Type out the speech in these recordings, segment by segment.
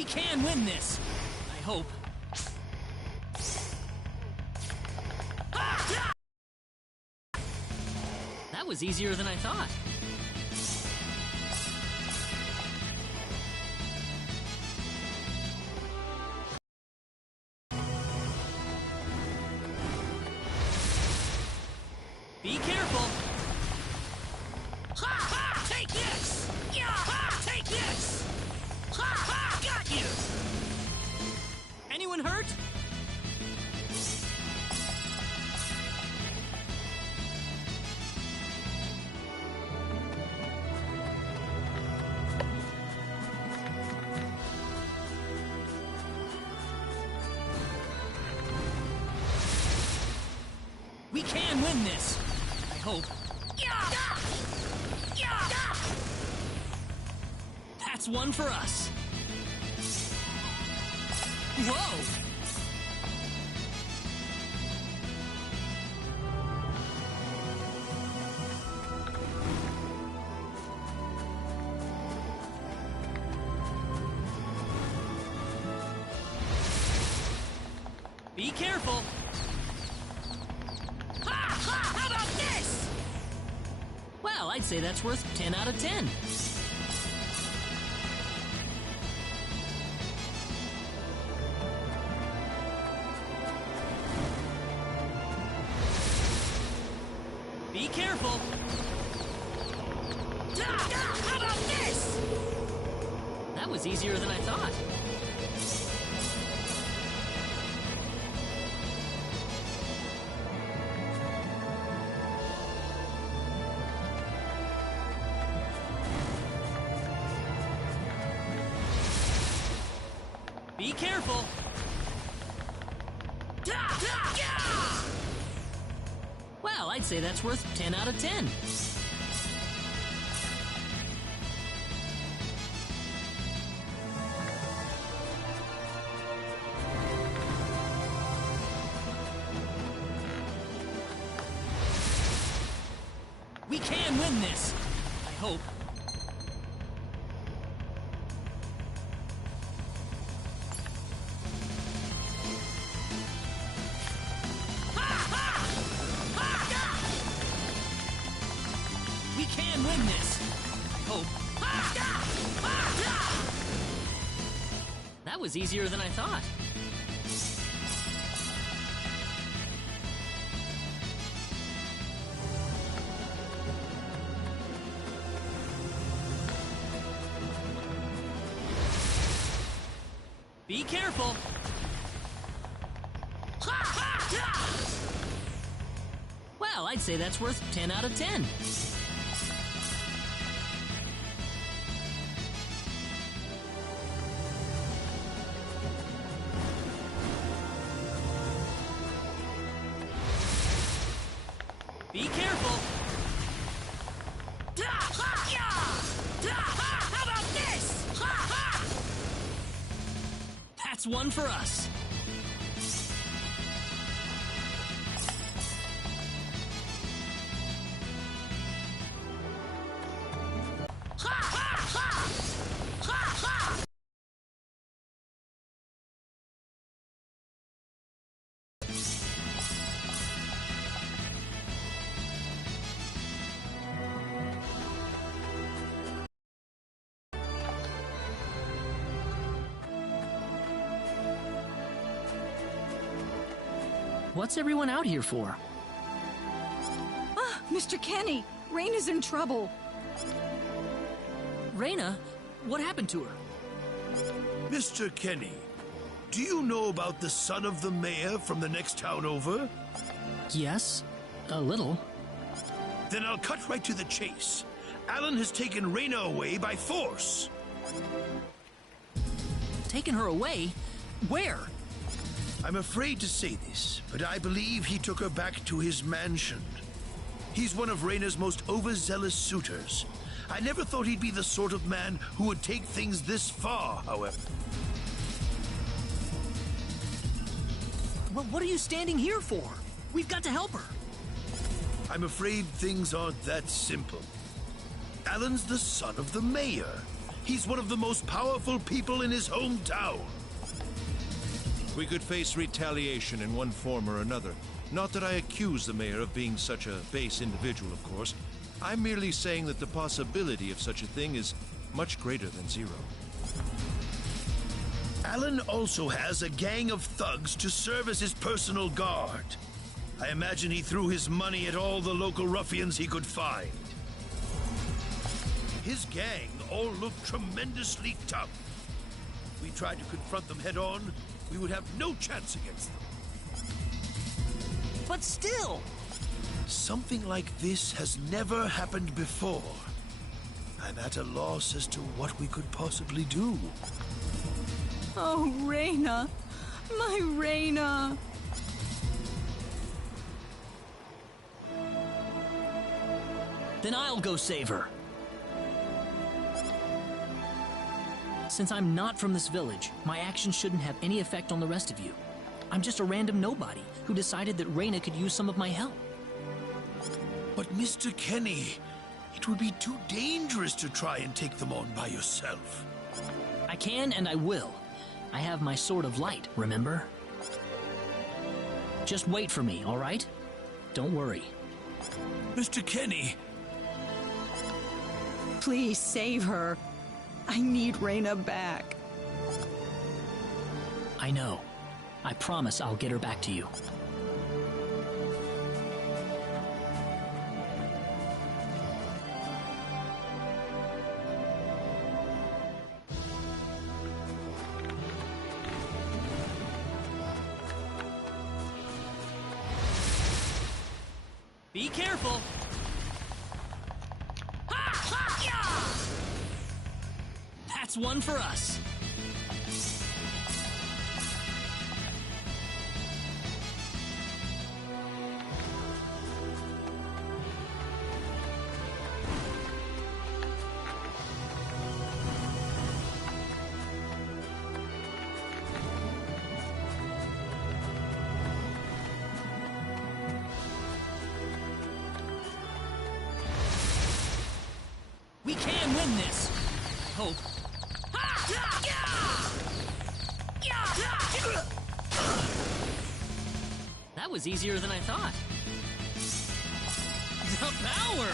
We can win this. I hope. That was easier than I thought. Be careful! Ha ha! Take this! Yeah! Ha! Take this! Ha ha! Got you! Anyone hurt? We can win this. I hope. That's one for us. Whoa! Be careful. How about this? Well, I'd say that's worth 10 out of 10. Be careful. How about this? That was easier than I thought. Be careful! Well, I'd say that's worth 10 out of 10. We can win this! I hope. We can win this. I hope. That was easier than I thought. Be careful. Well, I'd say that's worth 10 out of 10. Be careful! How about this? That's one for us. What's everyone out here for? Ah, Mr. Kenny, Rain is in trouble. Raina? What happened to her? Mr. Kenny, do you know about the son of the mayor from the next town over? Yes, a little. Then I'll cut right to the chase. Alan has taken Raina away by force. Taken her away? Where? I'm afraid to say this, but I believe he took her back to his mansion. He's one of Raina's most overzealous suitors. I never thought he'd be the sort of man who would take things this far, however. Well, what are you standing here for? We've got to help her. I'm afraid things aren't that simple. Alan's the son of the mayor. He's one of the most powerful people in his hometown. We could face retaliation in one form or another. Not that I accuse the mayor of being such a base individual, of course. I'm merely saying that the possibility of such a thing is much greater than zero. Alan also has a gang of thugs to serve as his personal guard. I imagine he threw his money at all the local ruffians he could find. His gang all look tremendously tough. If we tried to confront them head on, we would have no chance against them. But still! Something like this has never happened before. I'm at a loss as to what we could possibly do. Oh, Reina. My Reina. Then I'll go save her. Since I'm not from this village, my actions shouldn't have any effect on the rest of you. I'm just a random nobody who decided that Reina could use some of my help. But Mr. Kenny, it would be too dangerous to try and take them on by yourself. I can and I will. I have my sword of light, remember? Just wait for me, all right? Don't worry. Mr. Kenny! Please save her. I need Reina back. I know. I promise I'll get her back to you. Be careful! That's one for us. We can win this. Hope. That was easier than I thought. The power!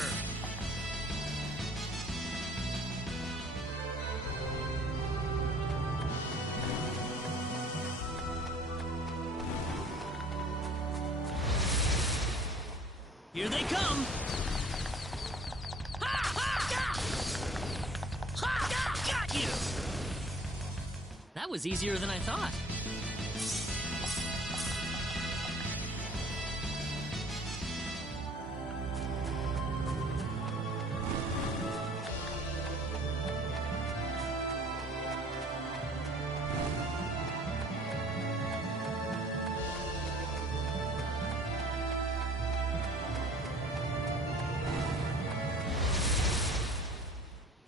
Here they come! Got you! That was easier than I thought.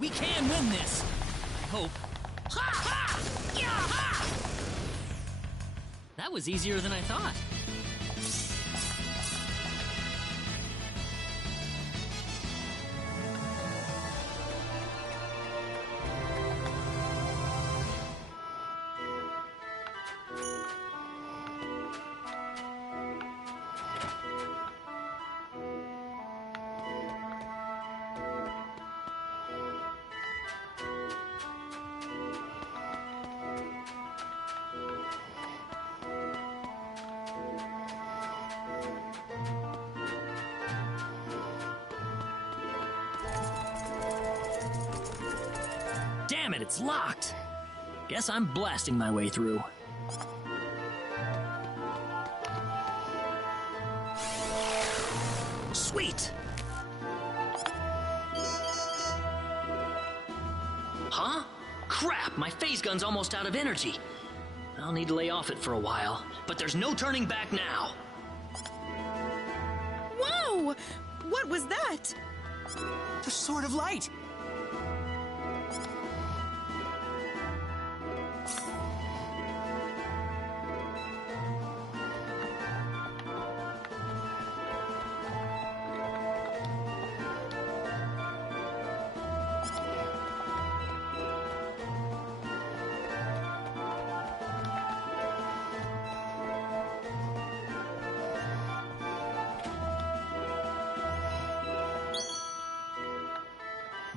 We can win this! Hope. That was easier than I thought. Damn it, it's locked. Guess I'm blasting my way through. Sweet! Huh? Crap, my phase gun's almost out of energy. I'll need to lay off it for a while, but there's no turning back now. Whoa! What was that? The Sword of Light!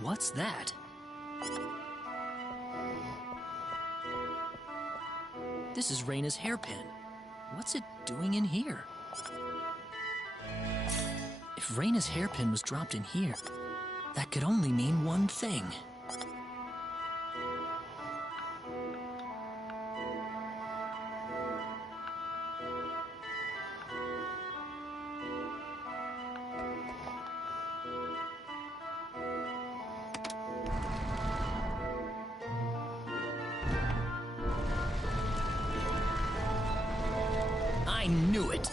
What's that? This is Reina's hairpin. What's it doing in here? If Reina's hairpin was dropped in here, that could only mean one thing. I knew it!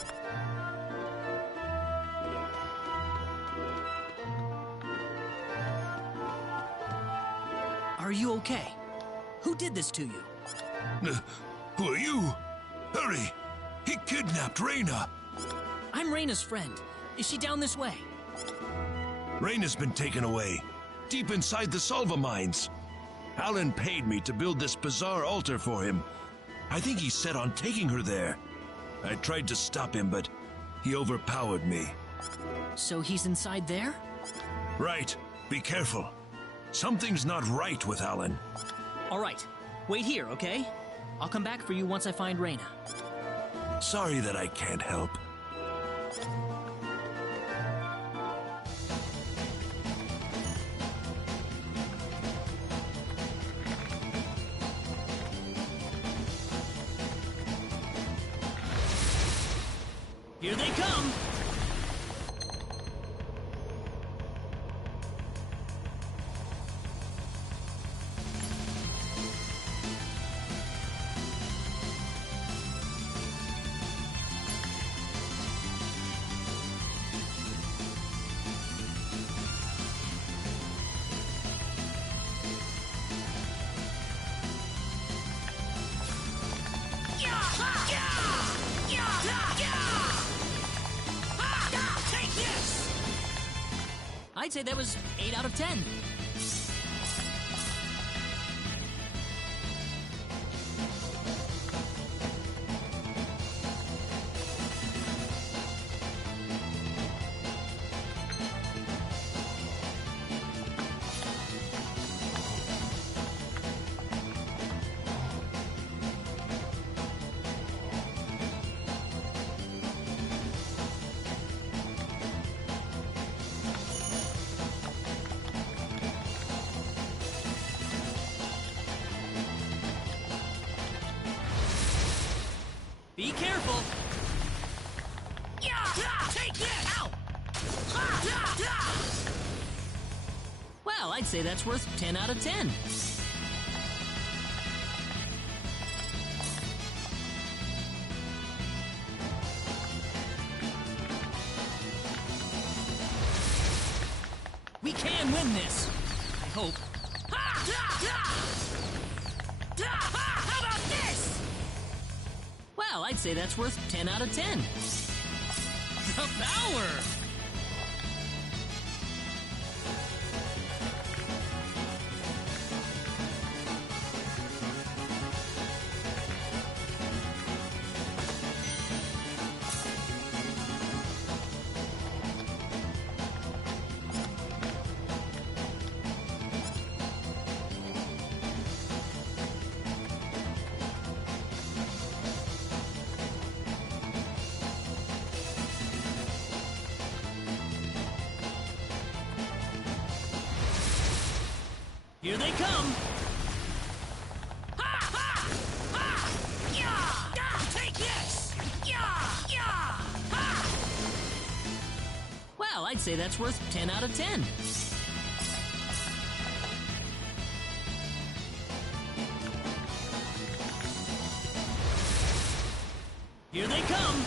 Are you okay? Who did this to you? Who are you? Hurry! He kidnapped Reina! I'm Reina's friend. Is she down this way? Reina's been taken away, deep inside the Salva mines. Alan paid me to build this bizarre altar for him. I think he's set on taking her there. I tried to stop him, but he overpowered me. So he's inside there? Right. Be careful. Something's not right with Alan. All right. Wait here, okay? I'll come back for you once I find Reina. Sorry that I can't help. Here they come! I'd say that was 8 out of 10. Be careful! Take this! Ow! Well, I'd say that's worth 10 out of 10. We can win this! I hope. How about this? Well, I'd say that's worth 10 out of 10. The power! Here they come! Take this! Well, I'd say that's worth 10 out of 10. Here they come!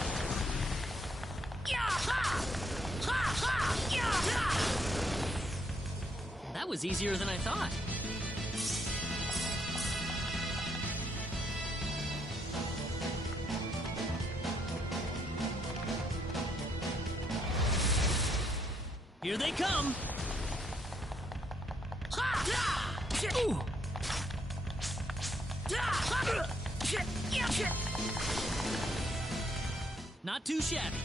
That was easier than I thought. Here they come! Ooh. Not too shabby.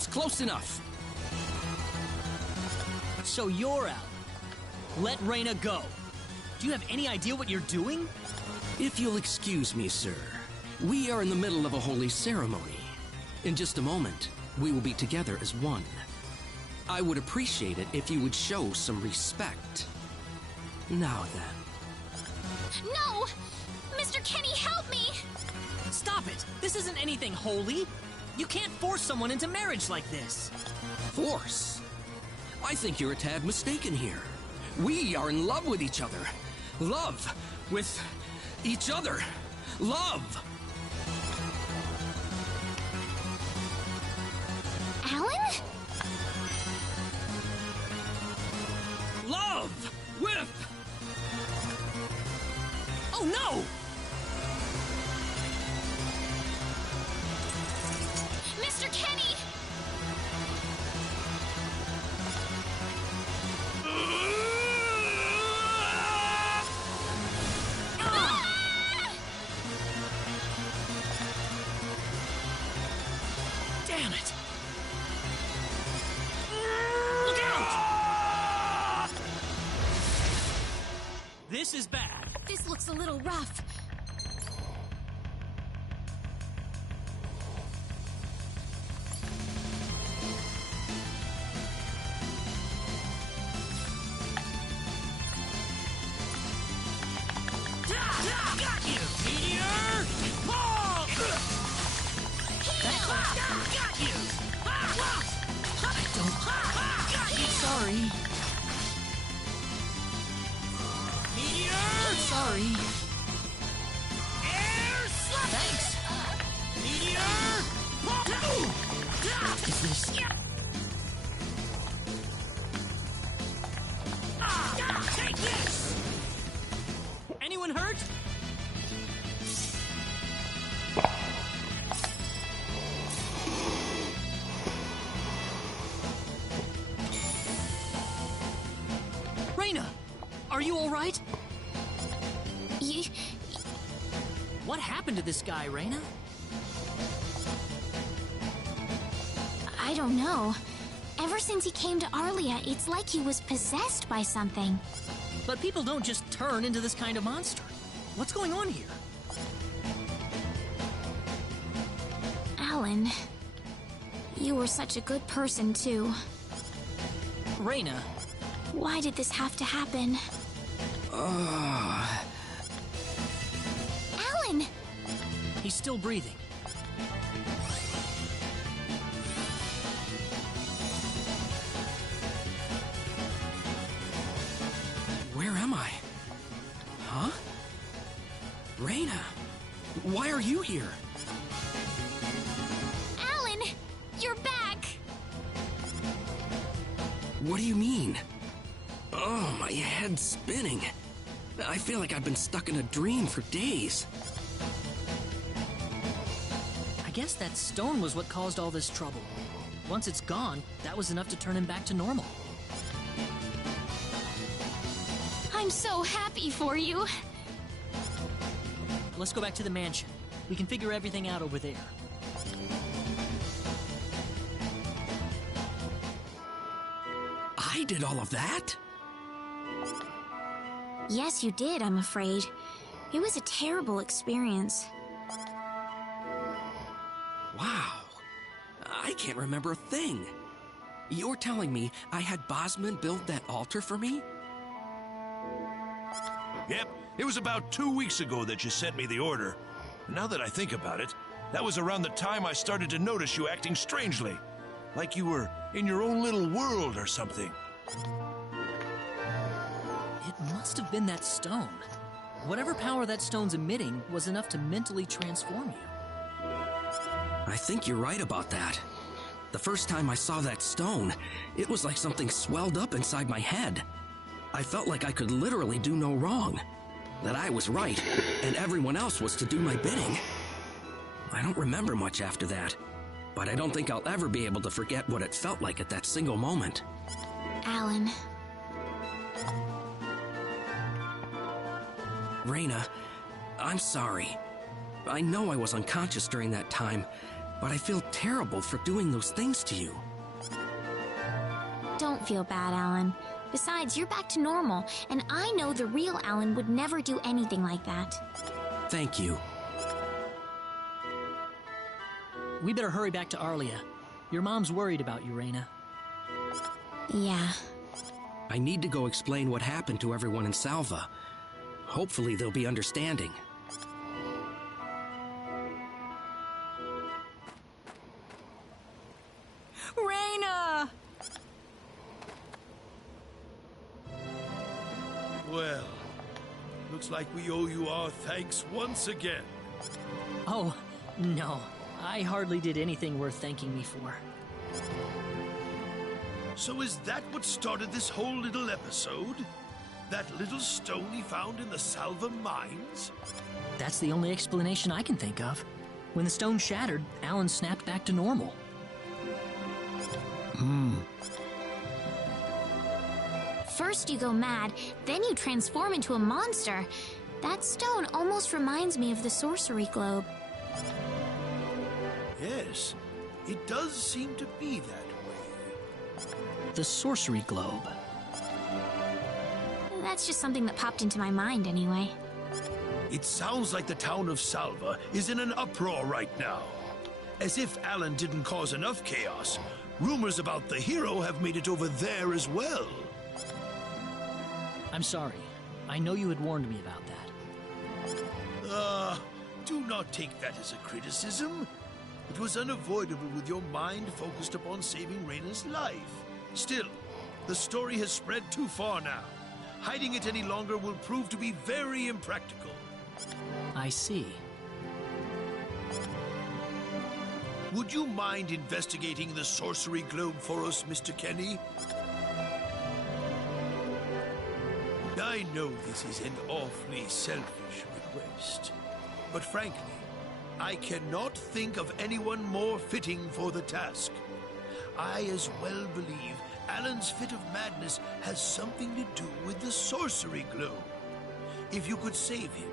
That's close enough. So you're out. Let Reyna go. Do you have any idea what you're doing? If you'll excuse me, sir, we are in the middle of a holy ceremony. In just a moment, we will be together as one. I would appreciate it if you would show some respect. Now then. No! Mr. Kenny, help me! Stop it! This isn't anything holy! You can't force someone into marriage like this! Force? I think you're a tad mistaken here. We are in love with each other. Love with each other. Love! Alan? Love with... Oh no! Mr. Kenny! Damn it! Look out! This is bad. This looks a little rough. Got you! Meteor! Ball! Got you! I don't... Got you! Sorry. Meteor! Sorry. Air slap! Thanks. Meteor! What is this? Take this! Anyone hurt? Reyna! Are you alright? What happened to this guy, Reyna? I don't know. Ever since he came to Arlia, it's like he was possessed by something. But people don't just turn into this kind of monster. What's going on here? Alan, you were such a good person, too. Reyna. Why did this have to happen? Alan! He's still breathing. Where am I? Huh? Reyna, why are you here? Alan! You're back! What do you mean? Oh, my head's spinning. I feel like I've been stuck in a dream for days. I guess that stone was what caused all this trouble. Once it's gone, that was enough to turn him back to normal. I'm so happy for you. Let's go back to the mansion. We can figure everything out over there. I did all of that? Yes, you did, I'm afraid. It was a terrible experience. Wow. I can't remember a thing. You're telling me I had Bosman build that altar for me? Yep, it was about 2 weeks ago that you sent me the order. Now that I think about it, that was around the time I started to notice you acting strangely. Like you were in your own little world or something. It must have been that stone. Whatever power that stone's emitting was enough to mentally transform you. I think you're right about that. The first time I saw that stone, it was like something swelled up inside my head. I felt like I could literally do no wrong. That I was right, and everyone else was to do my bidding. I don't remember much after that, but I don't think I'll ever be able to forget what it felt like at that single moment. Alan. Reyna, I'm sorry. I know I was unconscious during that time, but I feel terrible for doing those things to you. Don't feel bad, Alan. Besides, you're back to normal, and I know the real Alan would never do anything like that. Thank you. We better hurry back to Arlia. Your mom's worried about you, Reina. Yeah. I need to go explain what happened to everyone in Salva. Hopefully they'll be understanding. Reina! Well, looks like we owe you our thanks once again. Oh, no. I hardly did anything worth thanking me for. So is that what started this whole little episode? That little stone he found in the Salva mines? That's the only explanation I can think of. When the stone shattered, Alan snapped back to normal. First you go mad, then you transform into a monster. That stone almost reminds me of the sorcery globe. Yes, it does seem to be that way. The sorcery globe. That's just something that popped into my mind anyway. It sounds like the town of Salva is in an uproar right now. As if Alan didn't cause enough chaos, rumors about the hero have made it over there as well. I'm sorry. I know you had warned me about that. Do not take that as a criticism. It was unavoidable with your mind focused upon saving Reina's life. Still, the story has spread too far now. Hiding it any longer will prove to be very impractical. I see. Would you mind investigating the sorcery globe for us, Mr. Kenny? I know this is an awfully selfish request, but frankly, I cannot think of anyone more fitting for the task. I as well believe Alan's fit of madness has something to do with the sorcery globe. If you could save him,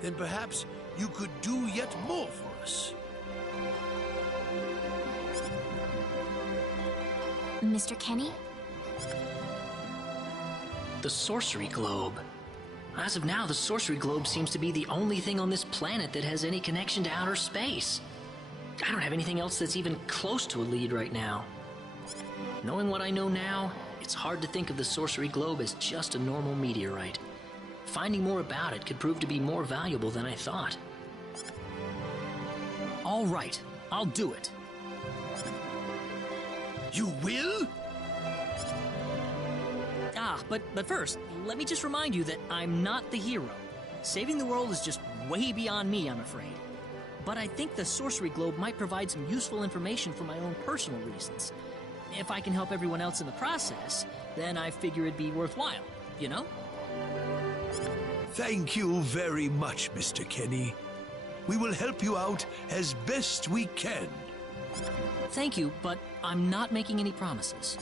then perhaps you could do yet more for us. Mr. Kenny? The sorcery globe. As of now, the sorcery globe seems to be the only thing on this planet that has any connection to outer space. I don't have anything else that's even close to a lead right now. Knowing what I know now, it's hard to think of the sorcery globe as just a normal meteorite. Finding more about it could prove to be more valuable than I thought. All right, I'll do it. You will? But first, let me just remind you that I'm not the hero. Saving the world is just way beyond me, I'm afraid. But I think the sorcery globe might provide some useful information for my own personal reasons. If I can help everyone else in the process, then I figure it'd be worthwhile, you know? Thank you very much, Mr. Kenny. We will help you out as best we can. Thank you, but I'm not making any promises.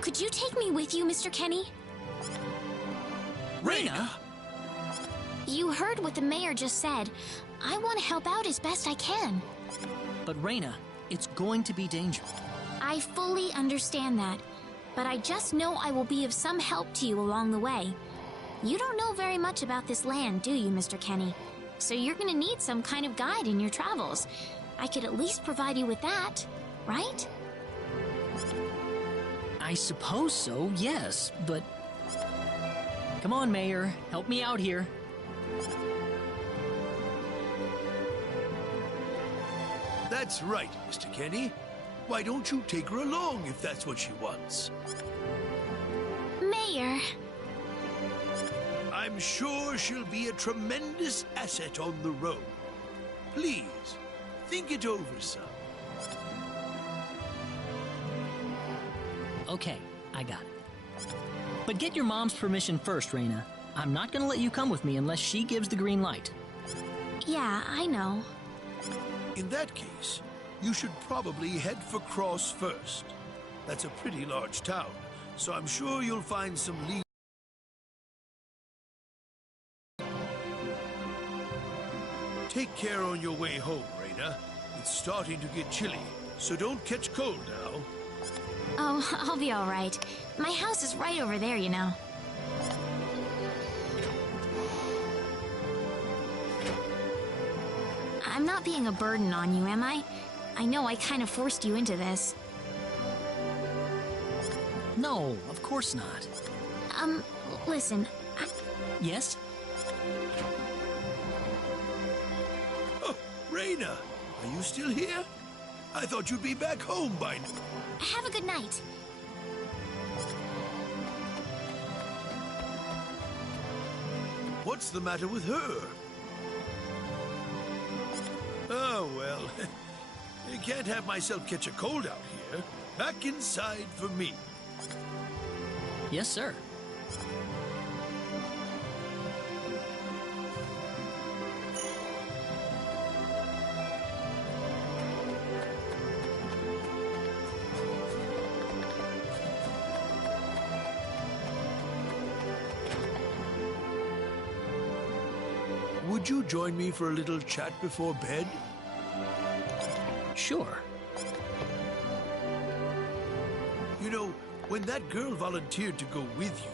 Could you take me with you, Mr. Kenny? Reina? You heard what the mayor just said. I want to help out as best I can. But Reina, it's going to be dangerous. I fully understand that, but I just know I will be of some help to you along the way. You don't know very much about this land, do you, Mr. Kenny? So you're gonna need some kind of guide in your travels. I could at least provide you with that, right? I suppose so, yes, but... Come on, Mayor, help me out here. That's right, Mr. Kenny. Why don't you take her along if that's what she wants? Mayor. I'm sure she'll be a tremendous asset on the road. Please, think it over, son. Okay, I got it. But get your mom's permission first, Reina. I'm not gonna let you come with me unless she gives the green light. Yeah, I know. In that case, you should probably head for Cross first. That's a pretty large town, so I'm sure you'll find some leads. Take care on your way home, Raina. It's starting to get chilly, so don't catch cold now. Oh, I'll be all right. My house is right over there, you know. I'm not being a burden on you, am I? I know I kind of forced you into this. No, of course not. Listen, Yes? Oh, Raina, are you still here? I thought you'd be back home by now. have a good night. What's the matter with her? Oh, well. I can't have myself catch a cold out here. Back inside for me. Yes, sir. Would you join me for a little chat before bed? Sure. You know, when that girl volunteered to go with you,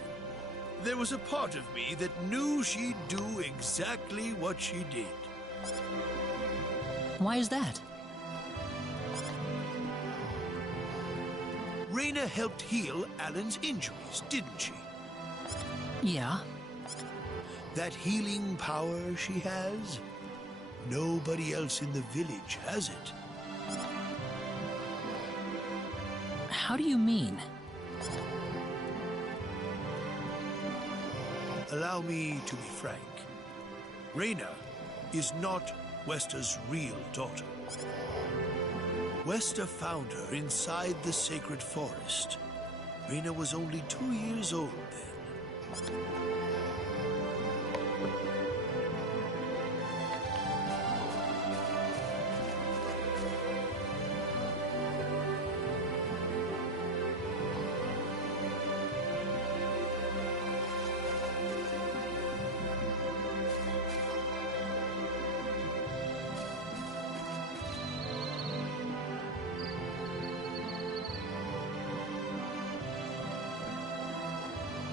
there was a part of me that knew she'd do exactly what she did. Why is that? Raina helped heal Alan's injuries, didn't she? Yeah. That healing power she has, nobody else in the village has it. How do you mean? Allow me to be frank. Raina is not Wester's real daughter. Wester found her inside the sacred forest. Raina was only 2 years old then.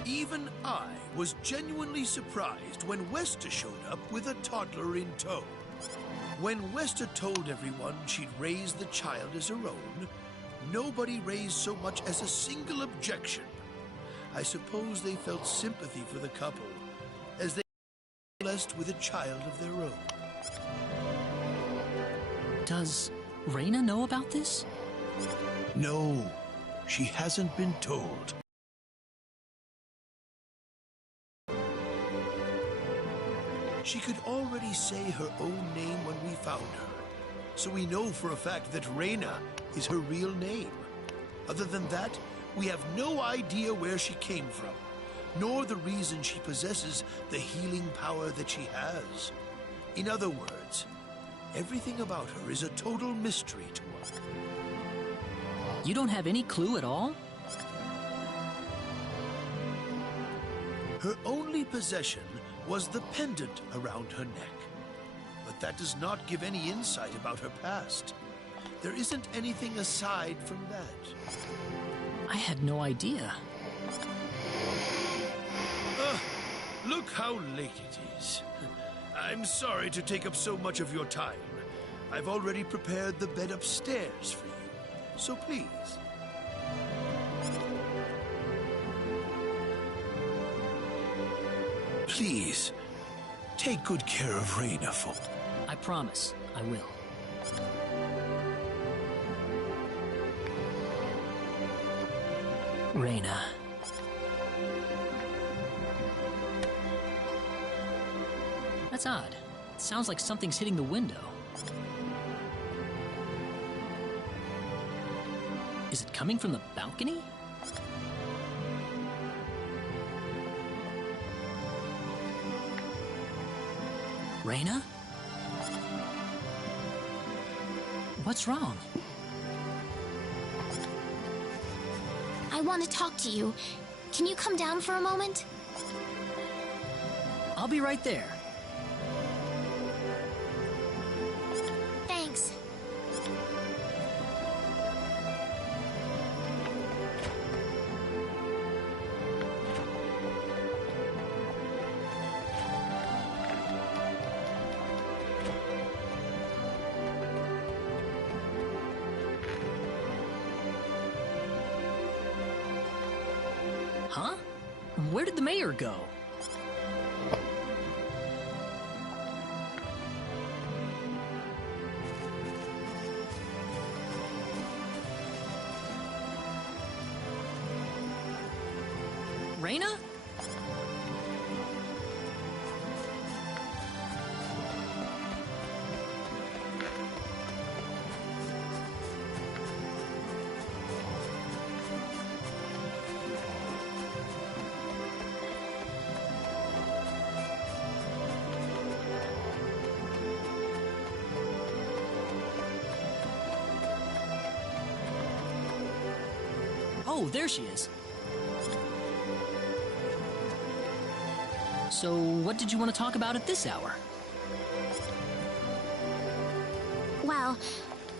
Even I was genuinely surprised when Wester showed up with a toddler in tow. When Wester told everyone she'd raised the child as her own, nobody raised so much as a single objection. I suppose they felt sympathy for the couple, as they were blessed with a child of their own. Does Raina know about this? No, she hasn't been told. She could already say her own name when we found her, so we know for a fact that Raina is her real name. Other than that, we have no idea where she came from, nor the reason she possesses the healing power that she has. In other words, everything about her is a total mystery to us. You don't have any clue at all? Her only possession was the pendant around her neck. But that does not give any insight about her past. There isn't anything aside from that. I had no idea. Look how late it is. I'm sorry to take up so much of your time. I've already prepared the bed upstairs for you, so please. Please, take good care of Raina for... I promise, I will. Raina. That's odd. It sounds like something's hitting the window. Is it coming from the balcony? Raina? What's wrong? I want to talk to you. Can you come down for a moment? I'll be right there. Where did the mayor go? Raina? Oh, there she is. So, what did you want to talk about at this hour? Well,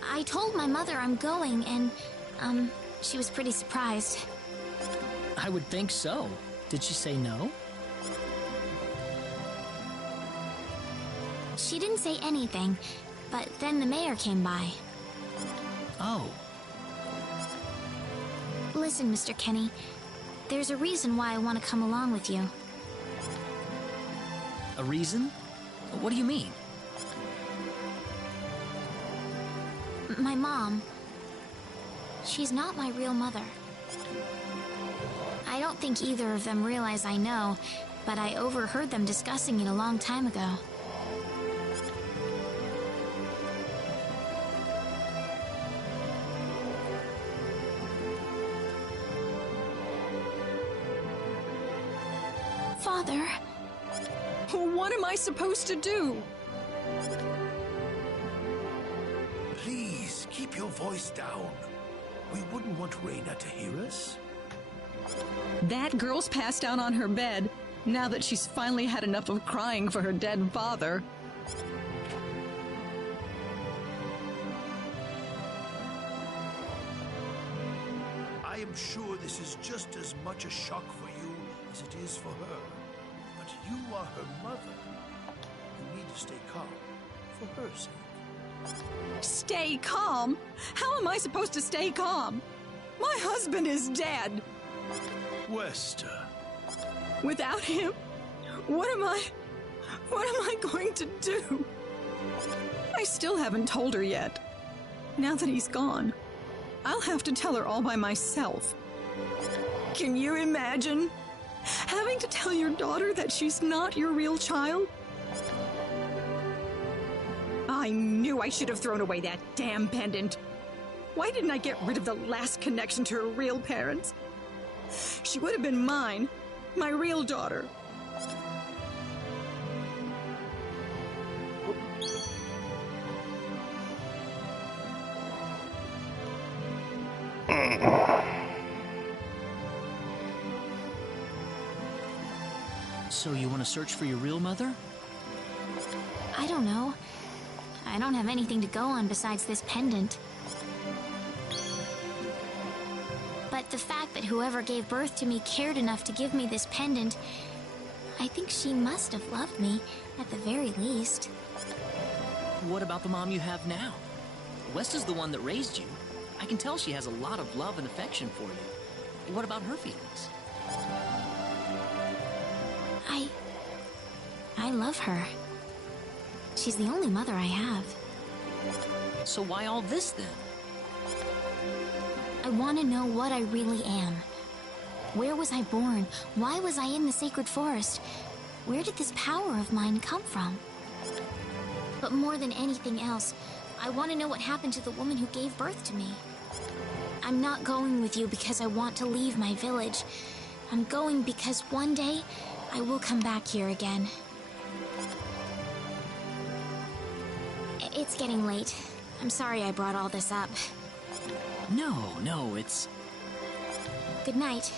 I told my mother I'm going, and, she was pretty surprised. I would think so. Did she say no? She didn't say anything, but then the mayor came by. Oh. Listen, Mr. Kenny, there's a reason why I want to come along with you. A reason? What do you mean? My mom, she's not my real mother. I don't think either of them realize I know, but I overheard them discussing it a long time ago. Father... What am I supposed to do? Please, keep your voice down. We wouldn't want Raina to hear us. That girl's passed out on her bed, now that she's finally had enough of crying for her dead father. I am sure this is just as much a shock for you as it is for her. But you are her mother. You need to stay calm, for her sake. Stay calm? How am I supposed to stay calm? My husband is dead. Wester. Without him, what am I going to do? I still haven't told her yet. Now that he's gone, I'll have to tell her all by myself. Can you imagine having to tell your daughter that she's not your real child? I knew I should have thrown away that damn pendant. Why didn't I get rid of the last connection to her real parents? She would have been mine, my real daughter. So you want to search for your real mother? I don't know. I don't have anything to go on besides this pendant. But the fact that whoever gave birth to me cared enough to give me this pendant, I think she must have loved me, at the very least. What about the mom you have now? West is the one that raised you. I can tell she has a lot of love and affection for you. What about her feelings? I love her. She's the only mother I have. So why all this then? I want to know what I really am. Where was I born? Why was I in the sacred forest? Where did this power of mine come from? But more than anything else, I want to know what happened to the woman who gave birth to me. I'm not going with you because I want to leave my village. I'm going because one day I will come back here again. It's getting late. I'm sorry I brought all this up. No, it's... Good night.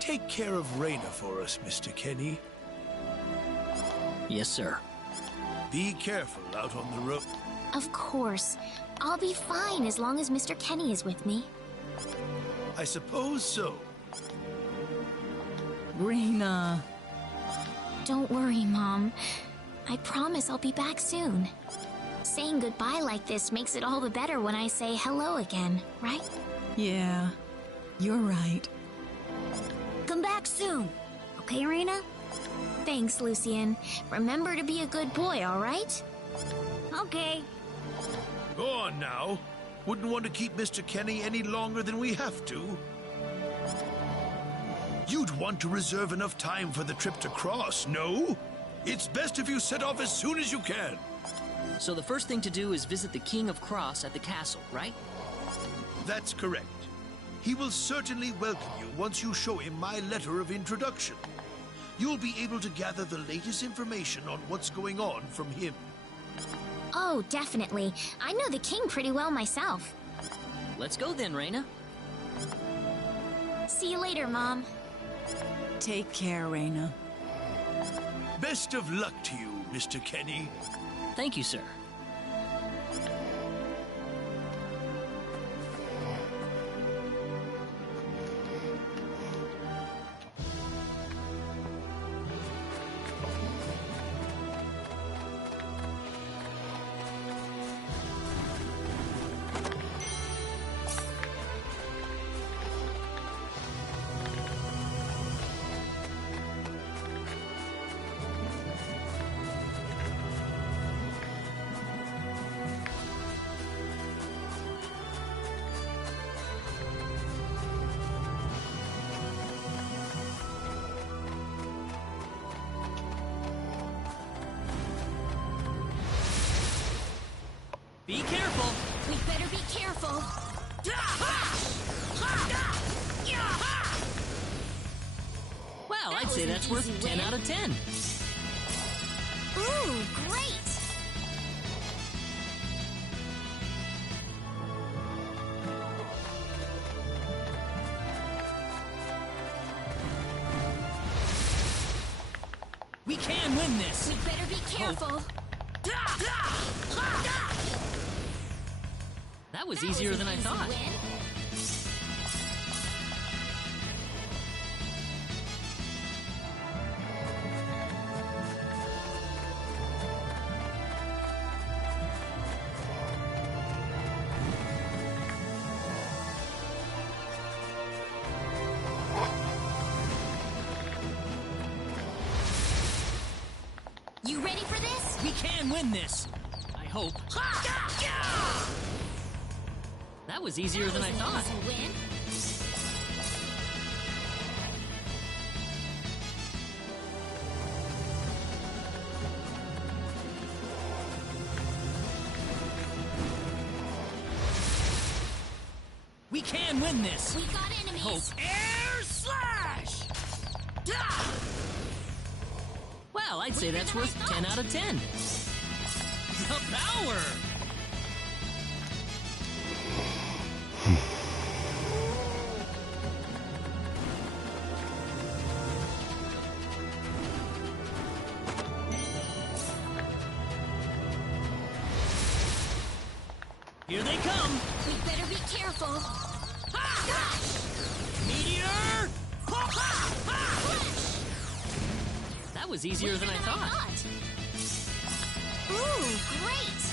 Take care of Raina for us, Mr. Kenny. Yes, sir. Be careful out on the road. Of course. I'll be fine as long as Mr. Kenny is with me. I suppose so. Raina. Don't worry, Mom. I promise I'll be back soon. Saying goodbye like this makes it all the better when I say hello again, right? Yeah, you're right. Come back soon. Okay, Raina? Thanks, Lucien. Remember to be a good boy, all right? Okay. Go on now. Wouldn't want to keep Mr. Kenny any longer than we have to. You'd want to reserve enough time for the trip to Cross, no? It's best if you set off as soon as you can. So the first thing to do is visit the King of Cross at the castle, right? That's correct. He will certainly welcome you once you show him my letter of introduction. You'll be able to gather the latest information on what's going on from him. Oh, definitely. I know the king pretty well myself. Let's go then, Raina. See you later, Mom. Take care, Raina. Best of luck to you, Mr. Kenny. Thank you, sir. Be careful! We'd better be careful. Well, That I'd was say an that's worth easy 10 win. out of 10. Ooh, great! We can win this! We'd better be careful. That was easier than I thought. Win. You ready for this? We can win this! I hope. That was easier than I thought. Easy win. We can win this! We got enemies. Hope. Air slash! Well, I'd say that's worth 10 out of 10. The power! Here they come! We better be careful. Meteor! That was easier than I thought. Ooh, great!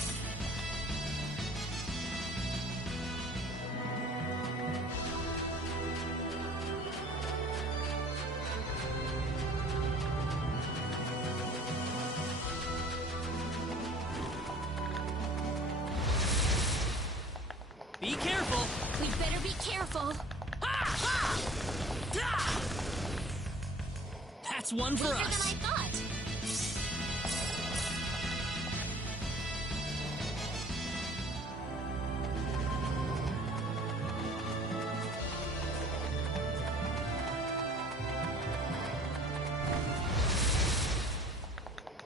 Be careful! We better be careful. That's one for Easier than I us. thought.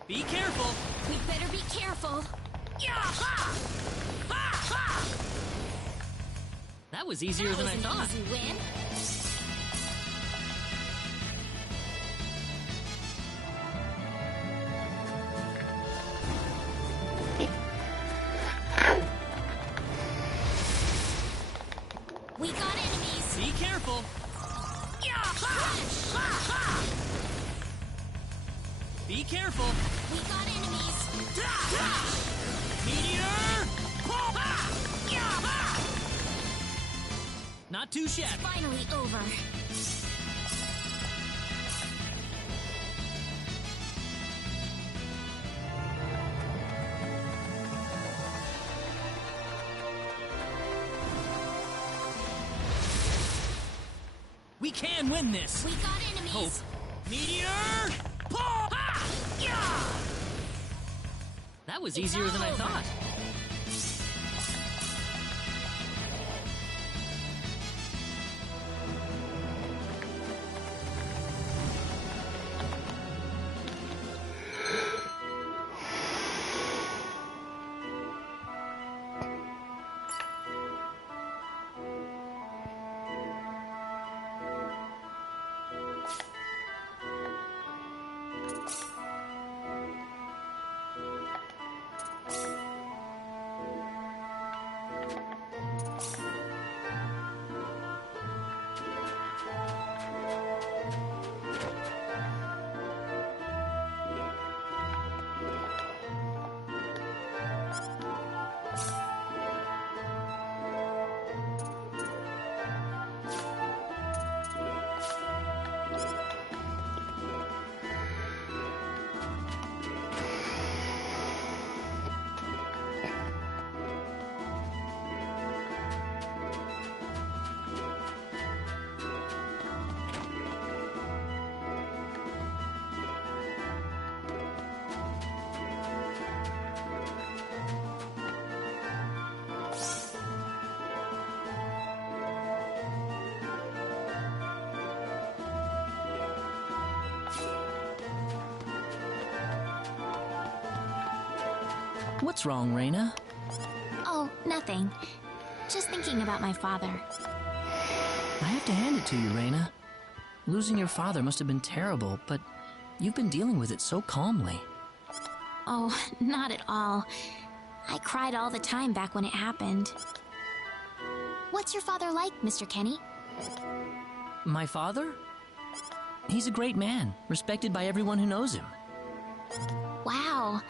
Be careful! We better be careful. That was easier than I thought. Easy win. Be careful. We got enemies. Meteor! Not too shabby. Finally over. We can win this. We got enemies. Hope. Meteor! That was easier than I thought. What's wrong, Reyna? Oh, nothing. Just thinking about my father. I have to hand it to you, Reyna. Losing your father must have been terrible, but you've been dealing with it so calmly. Oh, not at all. I cried all the time back when it happened. What's your father like, Mr. Kenny? My father? He's a great man, respected by everyone who knows him. Wow.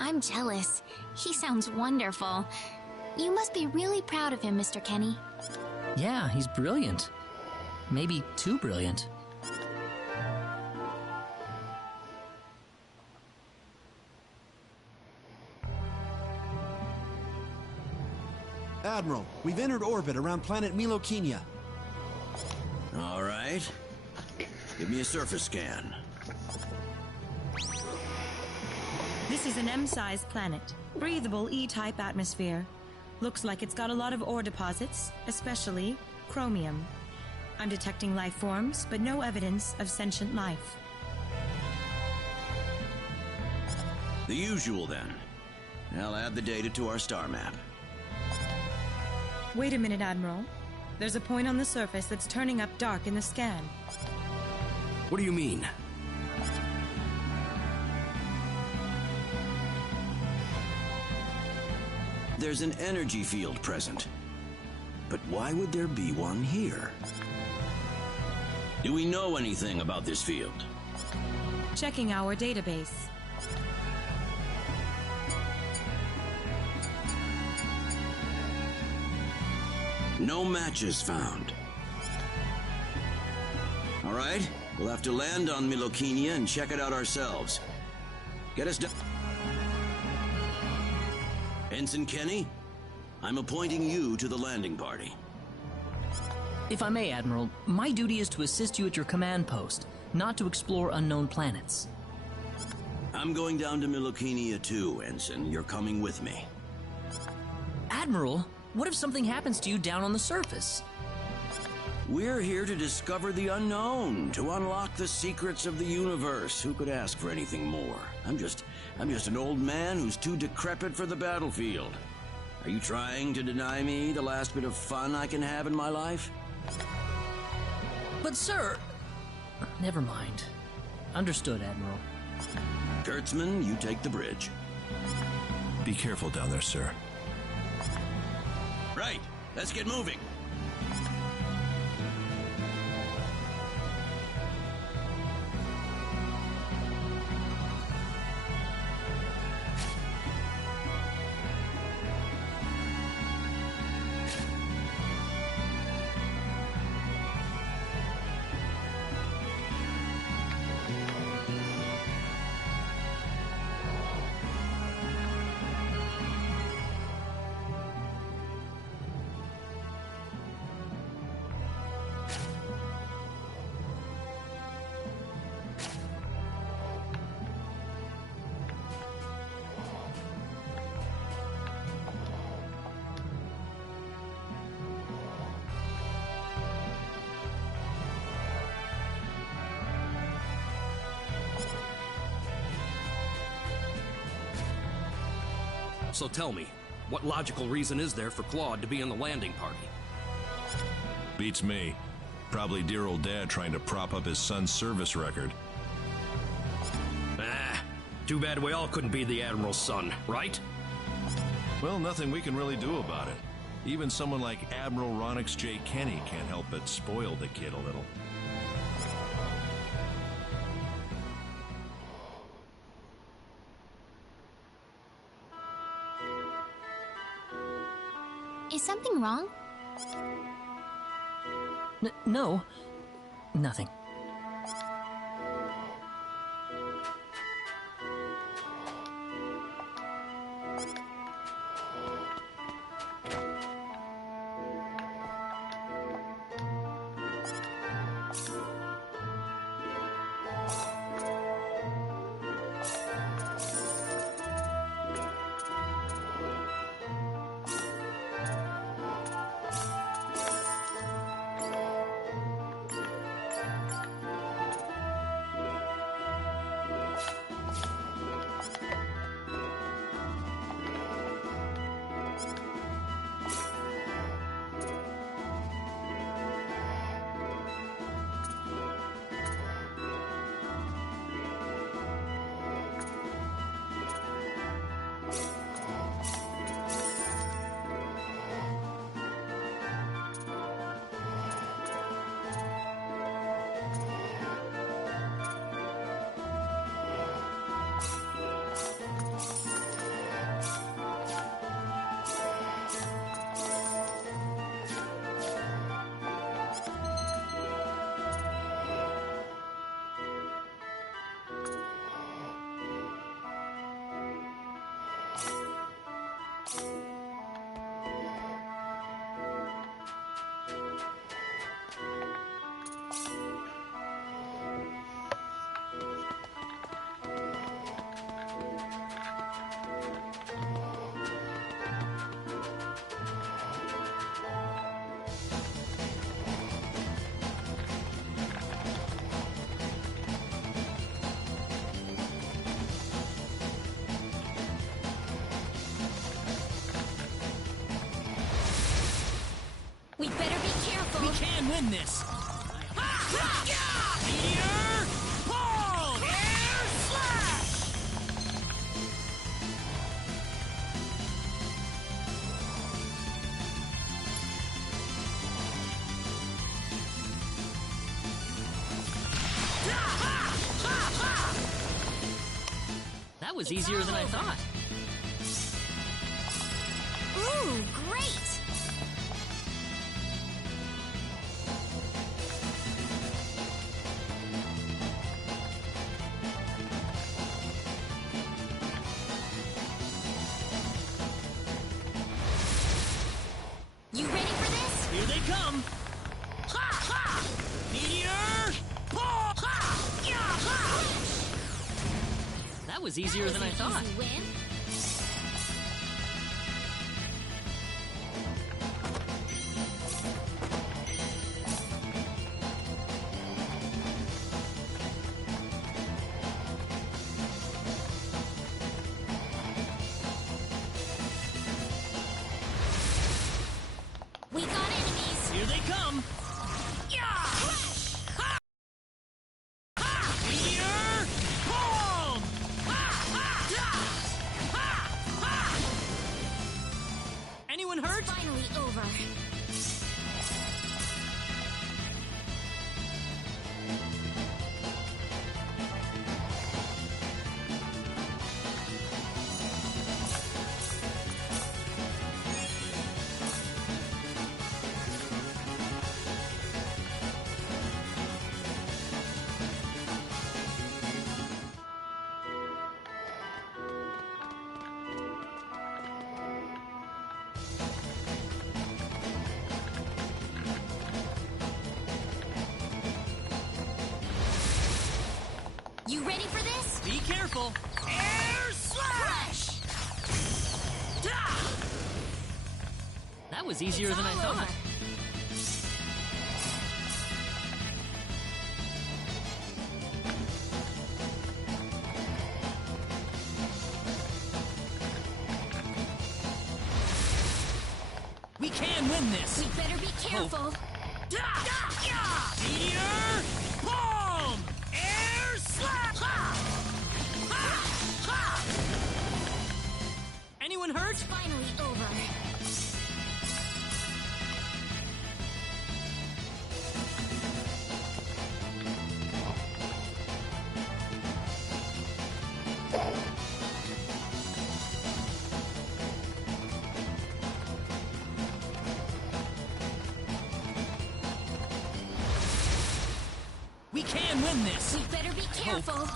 I'm jealous. He sounds wonderful. You must be really proud of him, Mr. Kenny. Yeah, he's brilliant. Maybe too brilliant. Admiral, we've entered orbit around planet Milokenia. All right. Give me a surface scan. This is an M-sized planet. Breathable E-type atmosphere. Looks like it's got a lot of ore deposits, especially chromium. I'm detecting life forms, but no evidence of sentient life. The usual, then. I'll add the data to our star map. Wait a minute, Admiral. There's a point on the surface that's turning up dark in the scan. What do you mean? There's an energy field present. But why would there be one here? Do we know anything about this field? Checking our database. No matches found. All right, we'll have to land on Milokenia and check it out ourselves. Get us down. Ensign Kenny, I'm appointing you to the landing party. If I may, Admiral, my duty is to assist you at your command post, not to explore unknown planets. I'm going down to Milokenia too, Ensign. You're coming with me. Admiral, what if something happens to you down on the surface? We're here to discover the unknown, to unlock the secrets of the universe. Who could ask for anything more? I'm just an old man who's too decrepit for the battlefield. Are you trying to deny me the last bit of fun I can have in my life? But sir... Never mind. Understood, Admiral. Kurtzman, you take the bridge. Be careful down there, sir. Right, let's get moving. So tell me, what logical reason is there for Claude to be in the landing party? Beats me. Probably dear old Dad trying to prop up his son's service record. Ah, too bad we all couldn't be the Admiral's son, right? Well, nothing we can really do about it. Even someone like Admiral Ronix J. Kenny can't help but spoil the kid a little. Is something wrong? No. Nothing. We better be careful. We can win this. Meteor! Pull! Air slash! That was easier than I thought. Ooh, great! You ready for this? Here they come. Ha ha! Meteor! Pull! Ha! Yeah! Ha! That was easier than I thought. Easy win. We got enemies. Here they come. Yeah! Ha! Ha! Meteor! Pull! Ha! Ha! Ha! Ha! Ha! Anyone hurt? Finally over. You ready for this? Be careful. Air slash! That was easier than I All thought. over. win this! We better be careful. Meteor! Palm! Air slap! Anyone hurt? It's finally over. We can win this! We better be careful.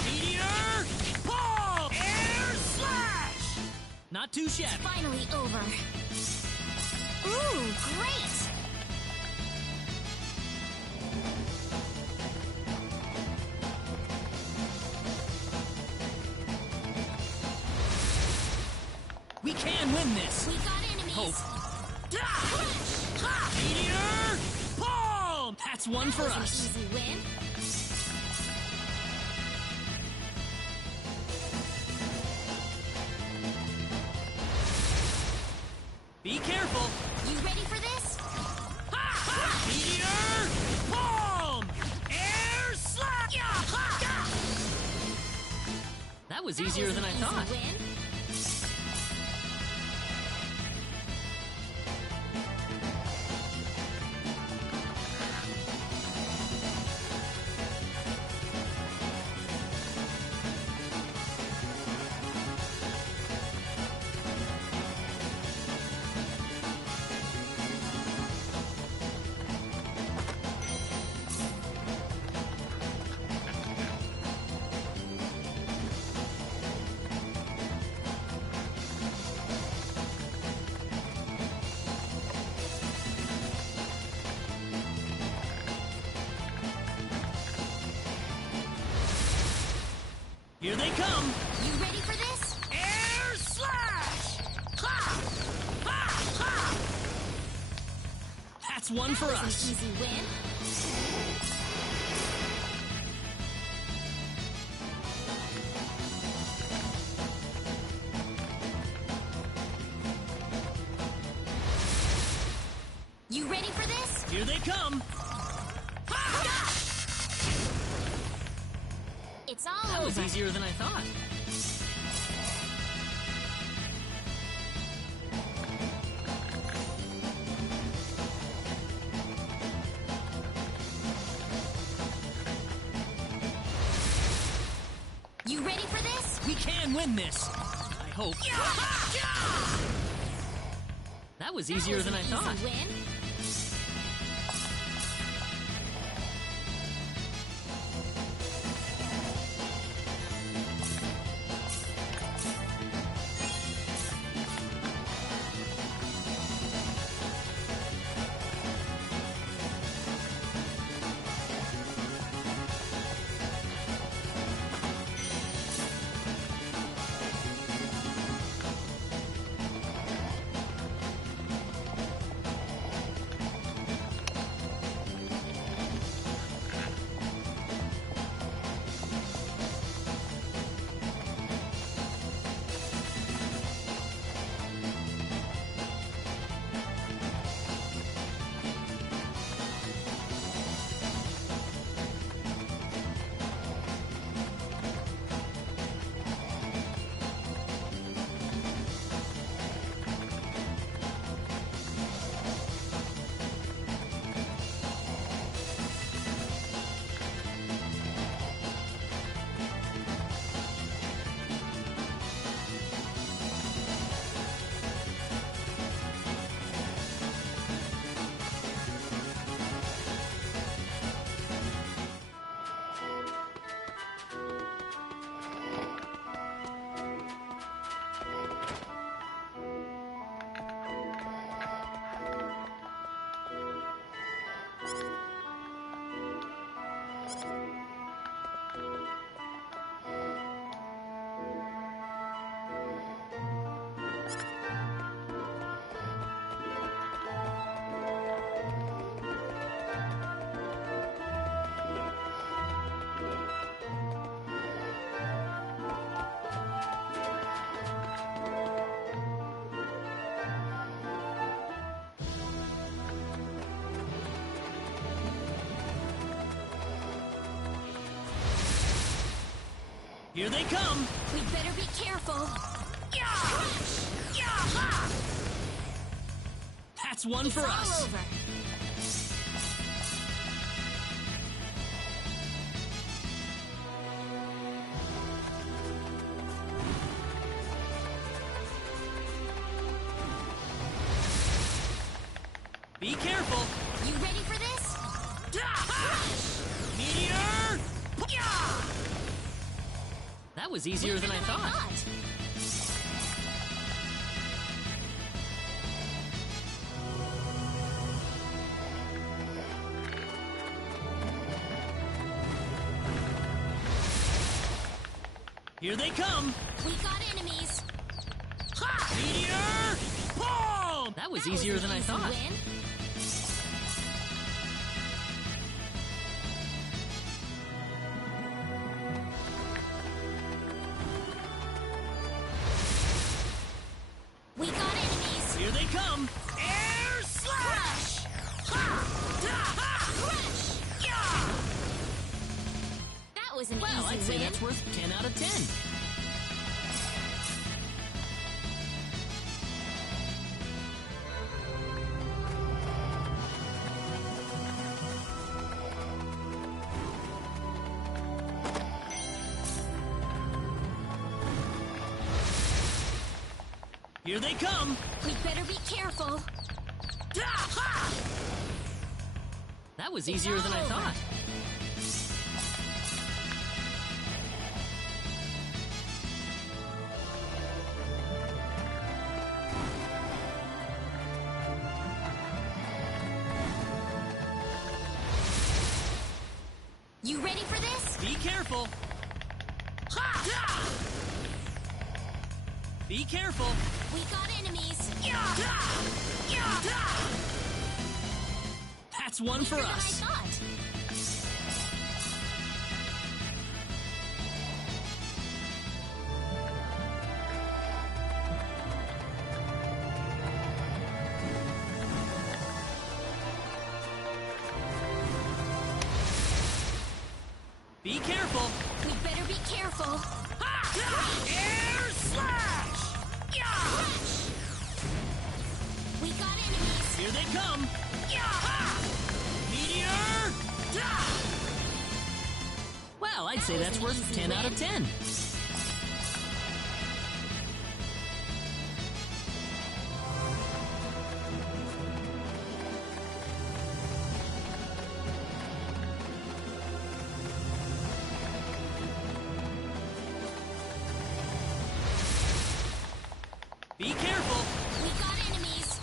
Meteor! Palm! Air slash! Not too shabby. Finally over. Ooh, great! We can win this! We got enemies. Meteor! Palm! That's one for That was an us. easy win. Be careful! You ready for this? Meteor! Palm! Air slap! That was easier than I thought. Easy win. Here they come! You ready for this? Air slash! That's one for That was us. an easy win. You ready for this? Here they come! It's all That over. was easier than I thought. You ready for this? We can win this! I hope. That was easier That was than I an thought. easy win. Here they come! We better be careful. That's one It's for all us! over. Be careful! You ready for this? Meteor! That was easier than I thought. Here they come! We got enemies. Meteor! Boom! That was easier than I Easy thought. win. We got enemies. Here they come! Air slash! That was an Well, easy I'd say win. that's worth 10 out of 10. Here they come! We better be careful. That was easier than I all over. thought. You ready for this? Be careful! Be careful! We got enemies. That's one for Easier than I us! thought. Be careful! We better be careful. Air slash! We got enemies. Here they come! Meteor! Well, I'd say that's worth 10 out of 10. Be careful! We got enemies.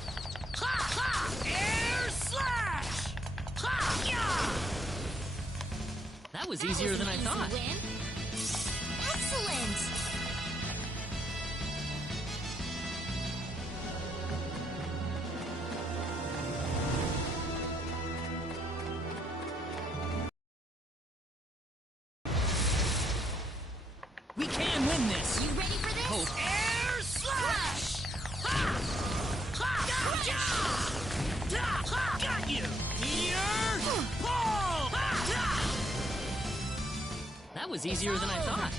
Air slash! That was easier was than an I easy thought. Win. Excellent. We can win this! You ready for this? Hope. Air slash! Got you! Meteor! Ball! That was easier than I thought.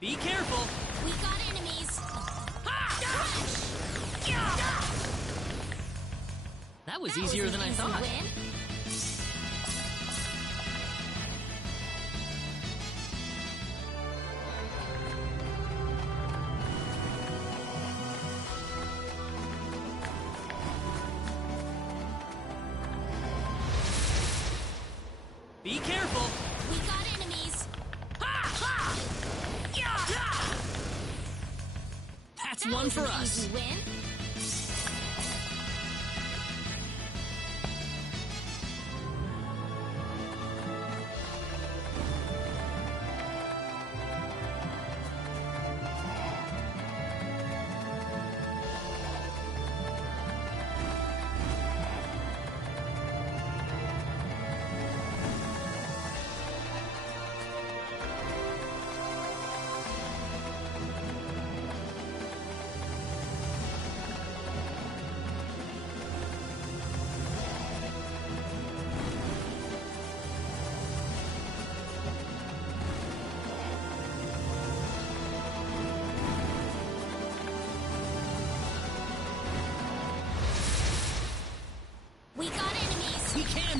Be careful! We got enemies. That was easier than I Easy thought. Win. Be careful! We got enemies. That's That one was for an us. Easy win.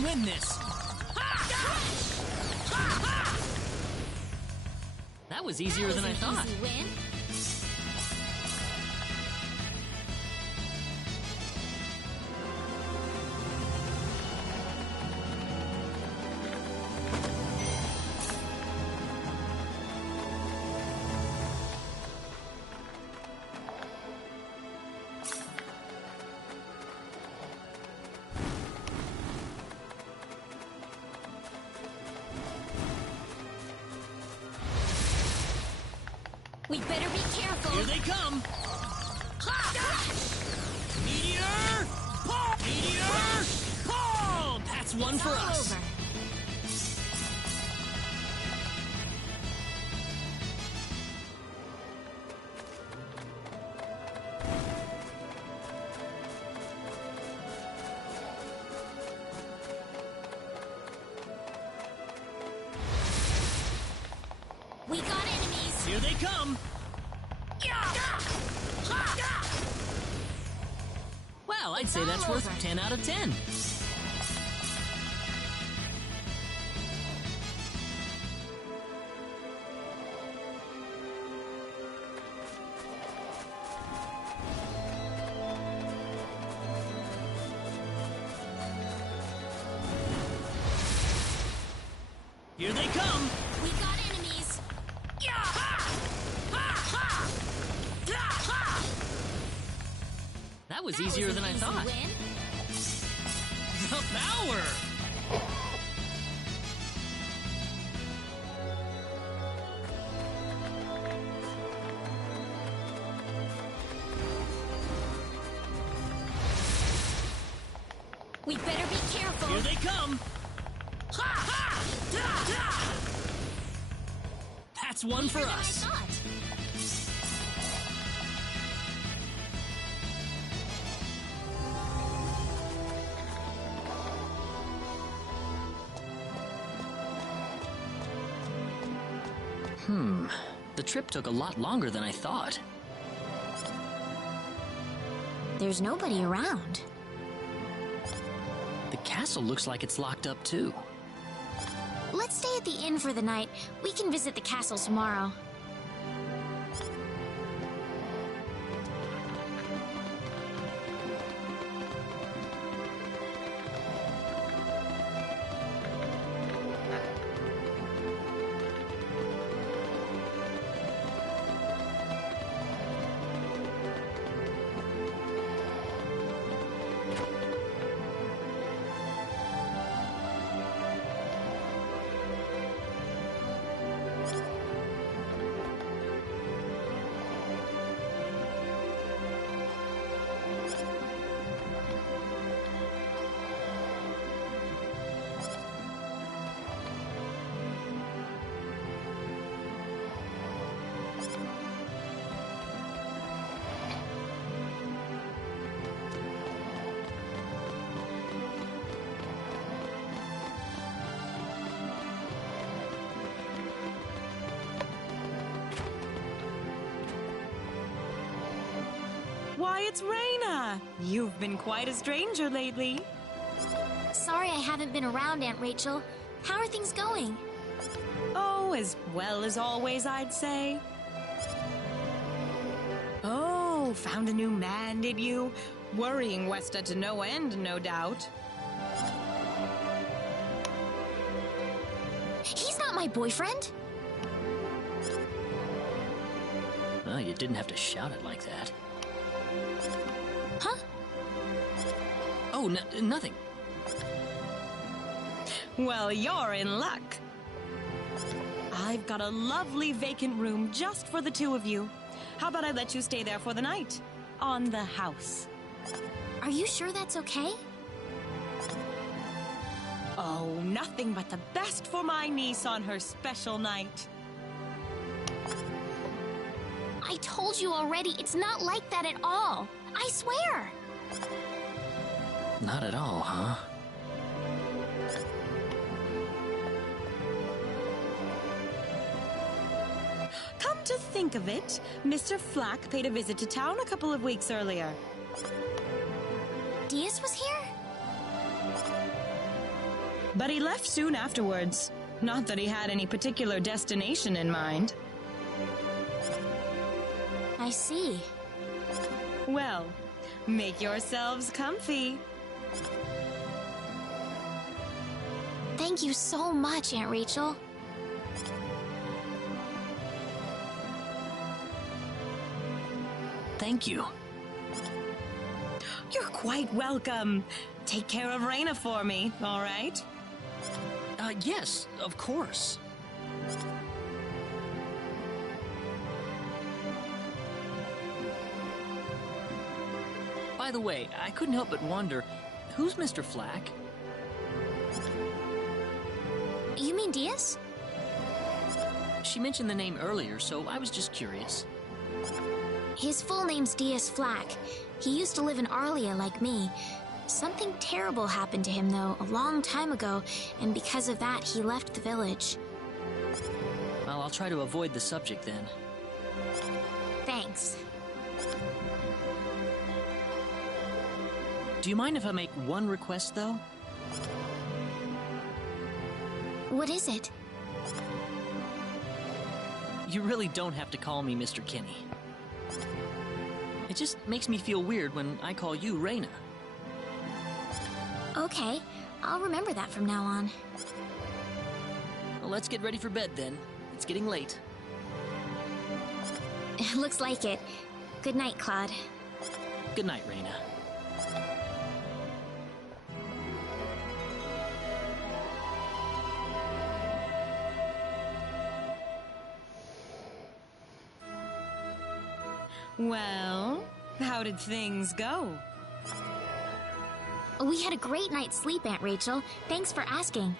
can win this. That was easier than I thought. Easy win. We better be careful. Here they come. Meteor! Pull! Meteor! Pull! That's one It's for all us. over. We got enemies. Here they come. Well, I'd say that's all worth over. 10 out of 10. Here they come. We got enemies. That was easier than I thought. Win. The power! We better be careful. Here they come. That's one for Easier than I us. thought. The trip took a lot longer than I thought. There's nobody around. The castle looks like it's locked up too. Let's stay at the inn for the night. We can visit the castle tomorrow. Why, it's Raina! You've been quite a stranger lately. Sorry I haven't been around, Aunt Rachel. How are things going? Oh, as well as always, I'd say. Oh, found a new man, did you? Worrying Westa to no end, no doubt. He's not my boyfriend. Well, you didn't have to shout it like that. Huh? Oh, nothing. Well, you're in luck. I've got a lovely vacant room just for the two of you. How about I let you stay there for the night? On the house. Are you sure that's okay? Oh, nothing but the best for my niece on her special night. I told you already, it's not like that at all. I swear. Not at all, huh? Come to think of it, Mr. Flack paid a visit to town a couple of weeks earlier. Diaz was here? but he left soon afterwards. Not that he had any particular destination in mind. I see. Well, make yourselves comfy. Thank you so much, Aunt Rachel. Thank you. You're quite welcome. Take care of Raina for me, all right? Yes, of course. By the way, I couldn't help but wonder, who's Mr. Flack? You mean Diaz? She mentioned the name earlier, so I was just curious. His full name's Diaz Flack. He used to live in Arlia like me. Something terrible happened to him, though, a long time ago, and because of that, he left the village. Well, I'll try to avoid the subject then. Thanks. Do you mind if I make one request, though? What is it? You really don't have to call me Mr. Kenny. It just makes me feel weird when I call you Raina. Okay, I'll remember that from now on. Well, let's get ready for bed then. It's getting late. Looks like it. Good night, Claude. Good night, Raina. Well, how did things go? We had a great night's sleep, Aunt Rachel. Thanks for asking.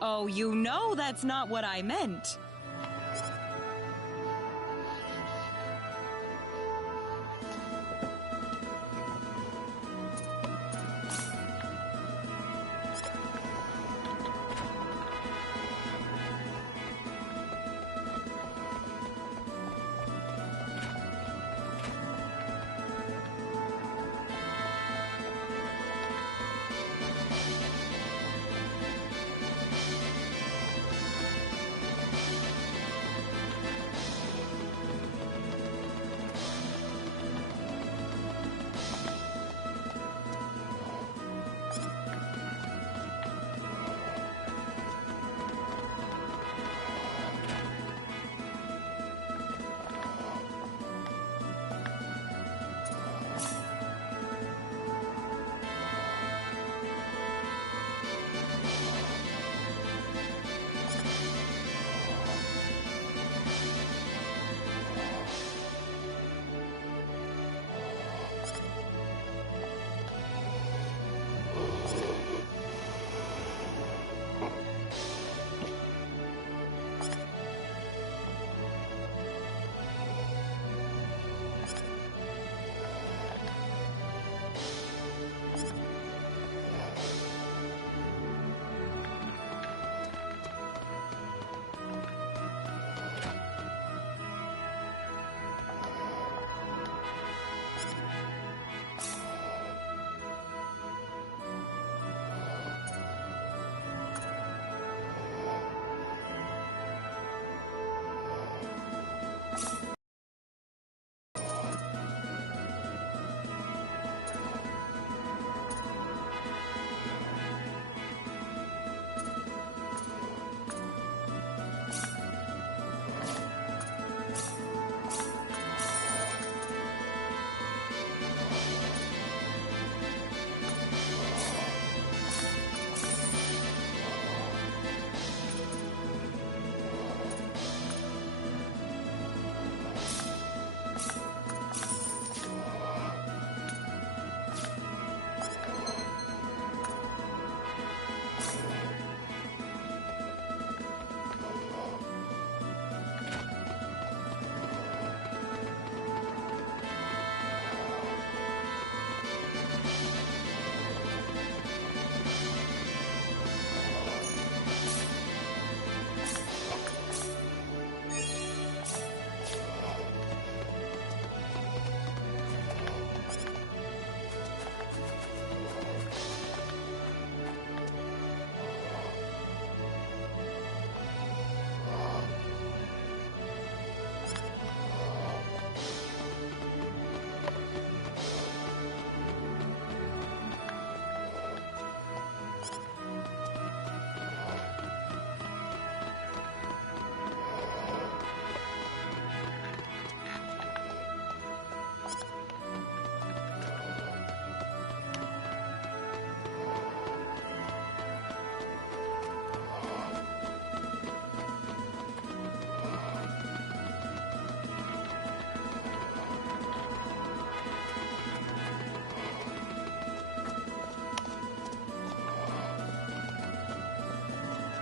Oh, you know that's not what I meant.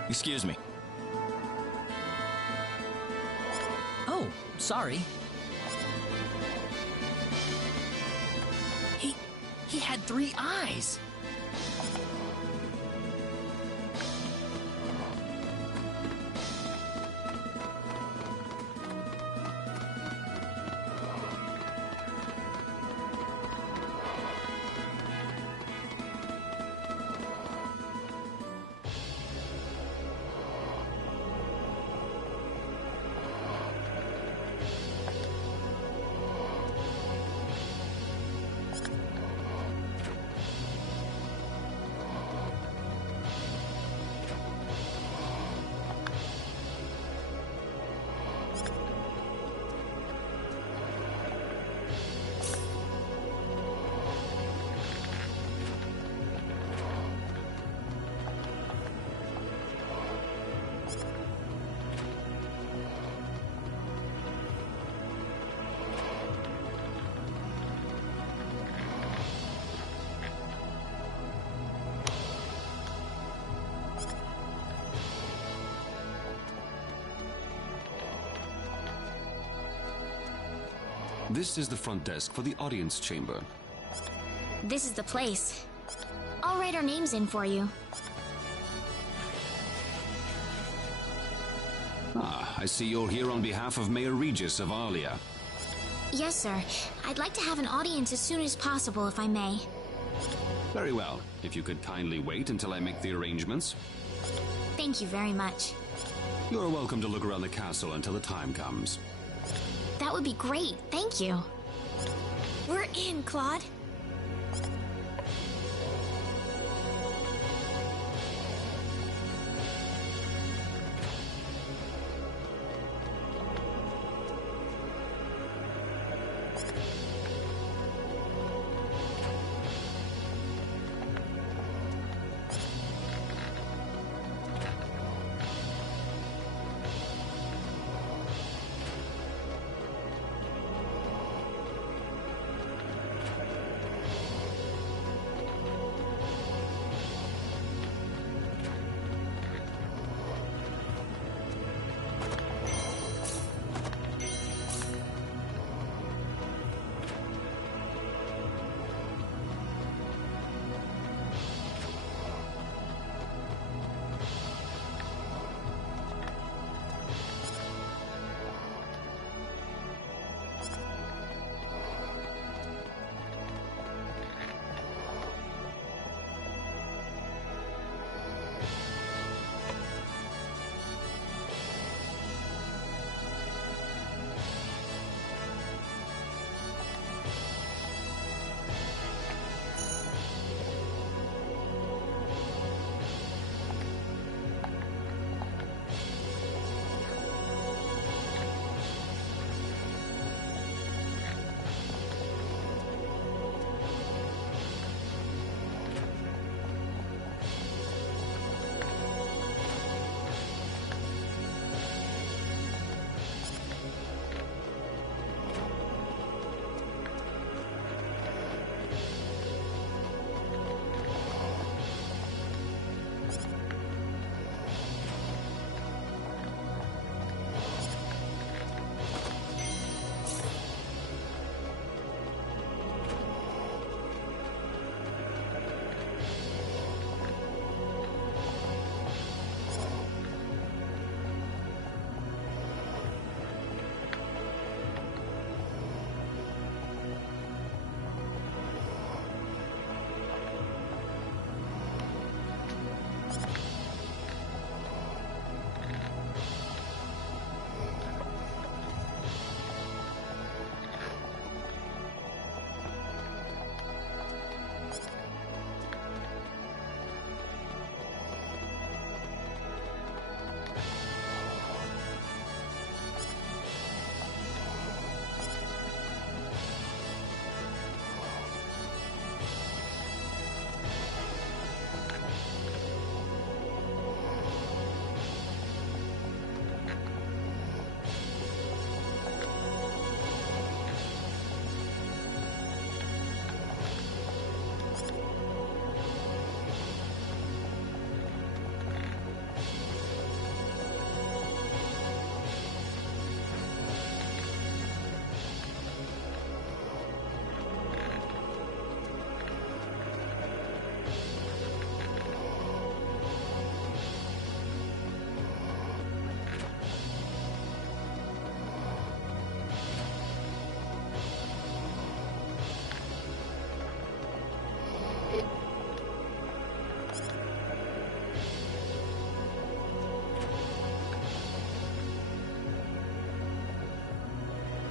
Excuse me. Oh, sorry. He had 3 eyes. This is the front desk for the audience chamber. This is the place. I'll write our names in for you. Ah, I see you're here on behalf of Mayor Regis of Alia. Yes, sir. I'd like to have an audience as soon as possible, if I may. Very well. If you could kindly wait until I make the arrangements. Thank you very much. You're welcome to look around the castle until the time comes. That would be great. Thank you. We're in, Claude.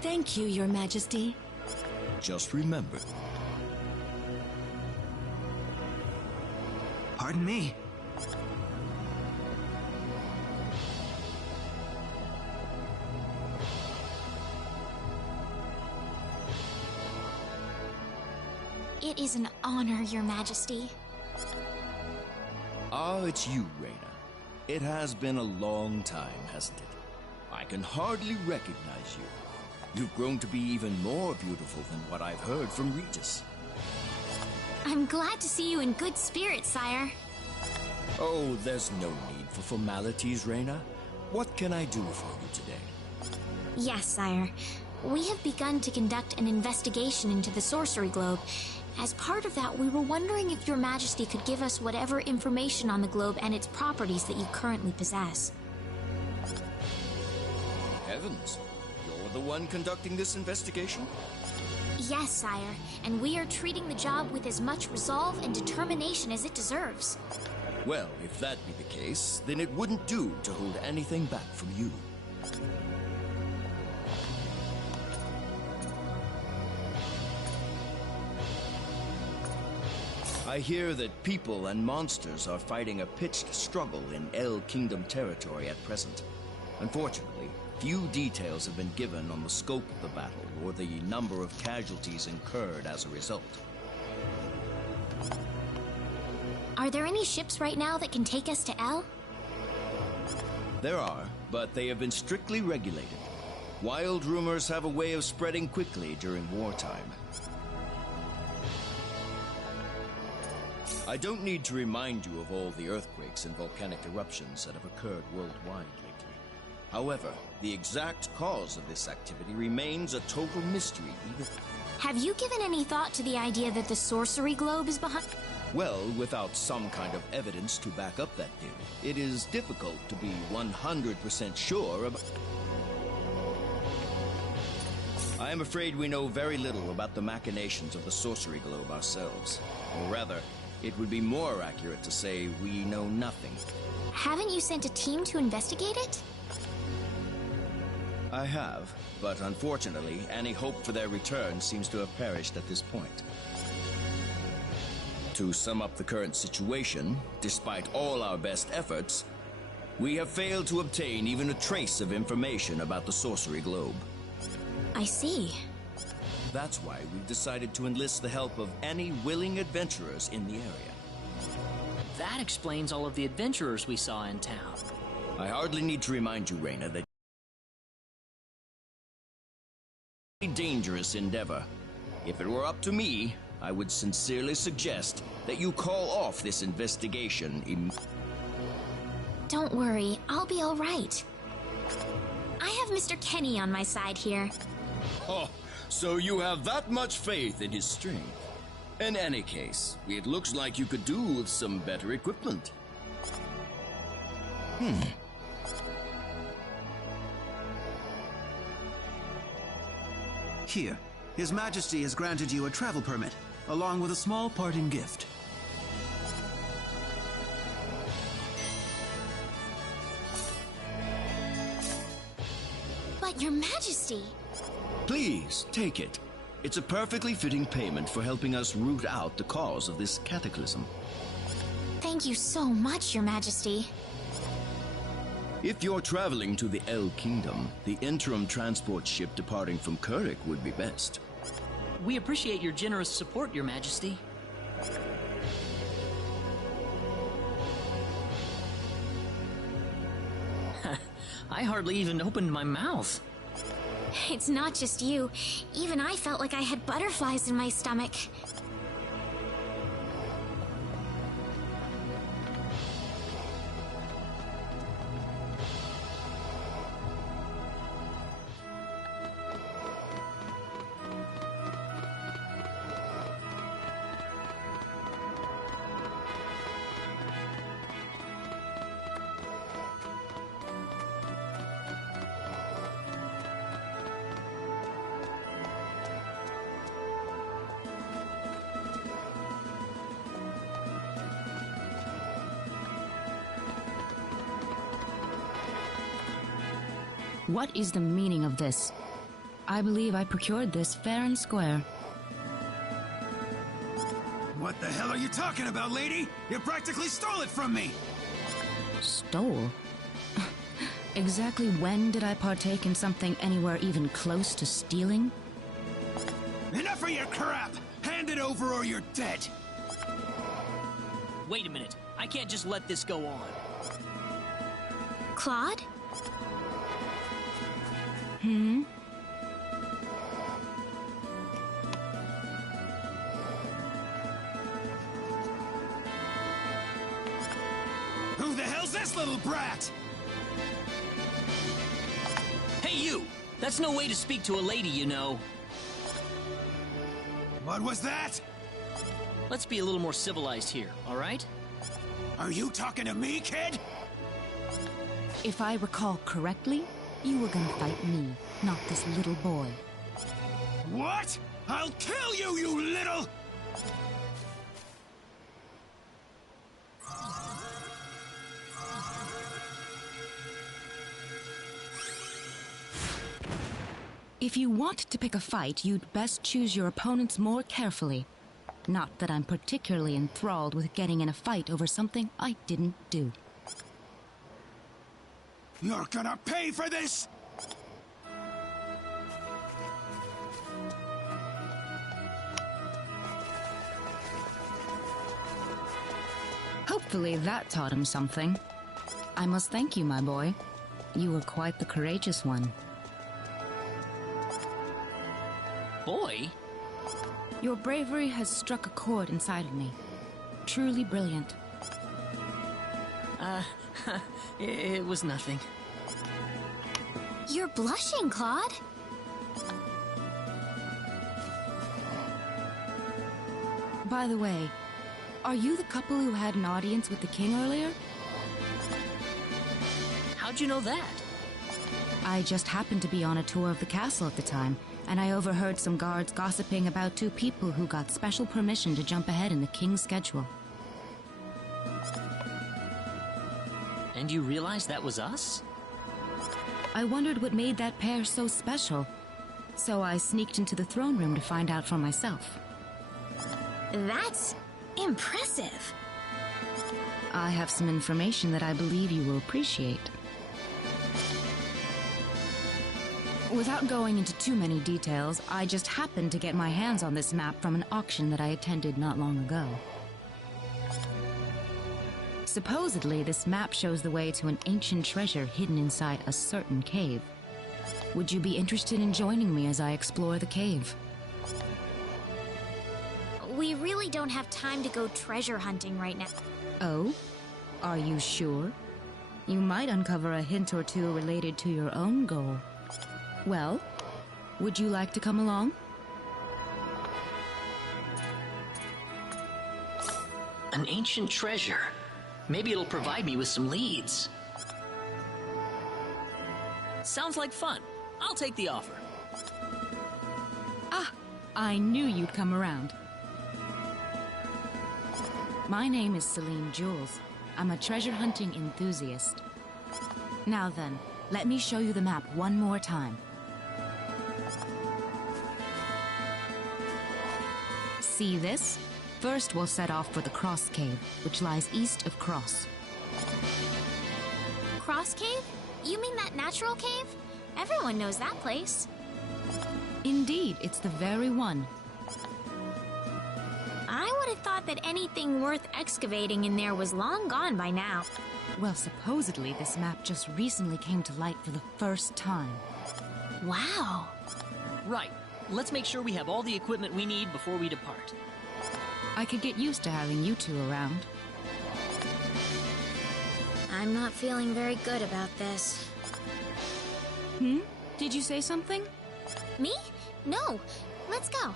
Thank you, Your Majesty. Just remember. Pardon me. It is an honor, Your Majesty. Ah, it's you, Reyna. It has been a long time, hasn't it? I can hardly recognize you. You've grown to be even more beautiful than what I've heard from Regis. I'm glad to see you in good spirits, sire. Oh, there's no need for formalities, Reyna. What can I do for you today? Yes, sire. We have begun to conduct an investigation into the sorcery globe. As part of that, we were wondering if Your Majesty could give us whatever information on the globe and its properties that you currently possess. Heavens, you're the one conducting this investigation? Yes, sire, and we are treating the job with as much resolve and determination as it deserves. Well, if that be the case, then it wouldn't do to hold anything back from you. I hear that people and monsters are fighting a pitched struggle in El Kingdom territory at present. Unfortunately, few details have been given on the scope of the battle or the number of casualties incurred as a result. Are there any ships right now that can take us to El? There are, but they have been strictly regulated. Wild rumors have a way of spreading quickly during wartime. I don't need to remind you of all the earthquakes and volcanic eruptions that have occurred worldwide lately. However, the exact cause of this activity remains a total mystery even... Have you given any thought to the idea that the sorcery globe is behind... Well, without some kind of evidence to back up that theory, it is difficult to be 100% sure about... I am afraid we know very little about the machinations of the sorcery globe ourselves. Or rather, it would be more accurate to say we know nothing. Haven't you sent a team to investigate it? I have, but unfortunately, any hope for their return seems to have perished at this point. To sum up the current situation, despite all our best efforts, we have failed to obtain even a trace of information about the sorcery globe. I see. That's why we've decided to enlist the help of any willing adventurers in the area. That explains all of the adventurers we saw in town. I hardly need to remind you, Reyna, that it's a dangerous endeavor. If it were up to me, I would sincerely suggest that you call off this investigation Don't worry, I'll be all right. I have Mr. Kenny on my side here. Oh, so you have that much faith in his strength. In any case, it looks like you could do with some better equipment. Here, His Majesty has granted you a travel permit, along with a small parting gift. But Your Majesty... Please, take it. It's a perfectly fitting payment for helping us root out the cause of this cataclysm. Thank you so much, Your Majesty. If you're traveling to the El Kingdom, the interim transport ship departing from Kurik would be best. We appreciate your generous support, Your Majesty. I hardly even opened my mouth. It's not just you. Even I felt like I had butterflies in my stomach. What is the meaning of this? I believe I procured this fair and square. What the hell are you talking about, lady? You practically stole it from me! Stole? Exactly when did I partake in something anywhere even close to stealing? Enough of your crap! Hand it over or you're dead! Wait a minute. I can't just let this go on. Claude? Hmm? Who the hell's this little brat? Hey, you! That's no way to speak to a lady, you know. What was that? Let's be a little more civilized here, all right? Are you talking to me, kid? If I recall correctly, you were gonna fight me, not this little boy. What? I'll kill you, you little... If you want to pick a fight, you'd best choose your opponents more carefully. Not that I'm particularly enthralled with getting in a fight over something I didn't do. You're gonna pay for this! Hopefully that taught him something. I must thank you, my boy. You were quite the courageous one. Boy? Your bravery has struck a chord inside of me. Truly brilliant. It was nothing. You're blushing, Claude. By the way, are you the couple who had an audience with the king earlier? How'd you know that? I just happened to be on a tour of the castle at the time, and I overheard some guards gossiping about two people who got special permission to jump ahead in the king's schedule. And you realized that was us? I wondered what made that pair so special, so I sneaked into the throne room to find out for myself. That's impressive. I have some information that I believe you will appreciate. Without going into too many details, I just happened to get my hands on this map from an auction that I attended not long ago. Supposedly, this map shows the way to an ancient treasure hidden inside a certain cave. Would you be interested in joining me as I explore the cave? We really don't have time to go treasure hunting right now. Oh? Are you sure? You might uncover a hint or two related to your own goal. Well, would you like to come along? An ancient treasure. Maybe it'll provide me with some leads. Sounds like fun. I'll take the offer. Ah, I knew you'd come around. My name is Celine Jules. I'm a treasure hunting enthusiast. Now then, let me show you the map one more time. See this? First, we'll set off for the Cross Cave, which lies east of Cross. Cross Cave? You mean that natural cave? Everyone knows that place. Indeed, it's the very one. I would have thought that anything worth excavating in there was long gone by now. Well, supposedly this map just recently came to light for the first time. Wow. Right. Let's make sure we have all the equipment we need before we depart. I could get used to having you two around. I'm not feeling very good about this. Hmm? Did you say something? Me? No. Let's go.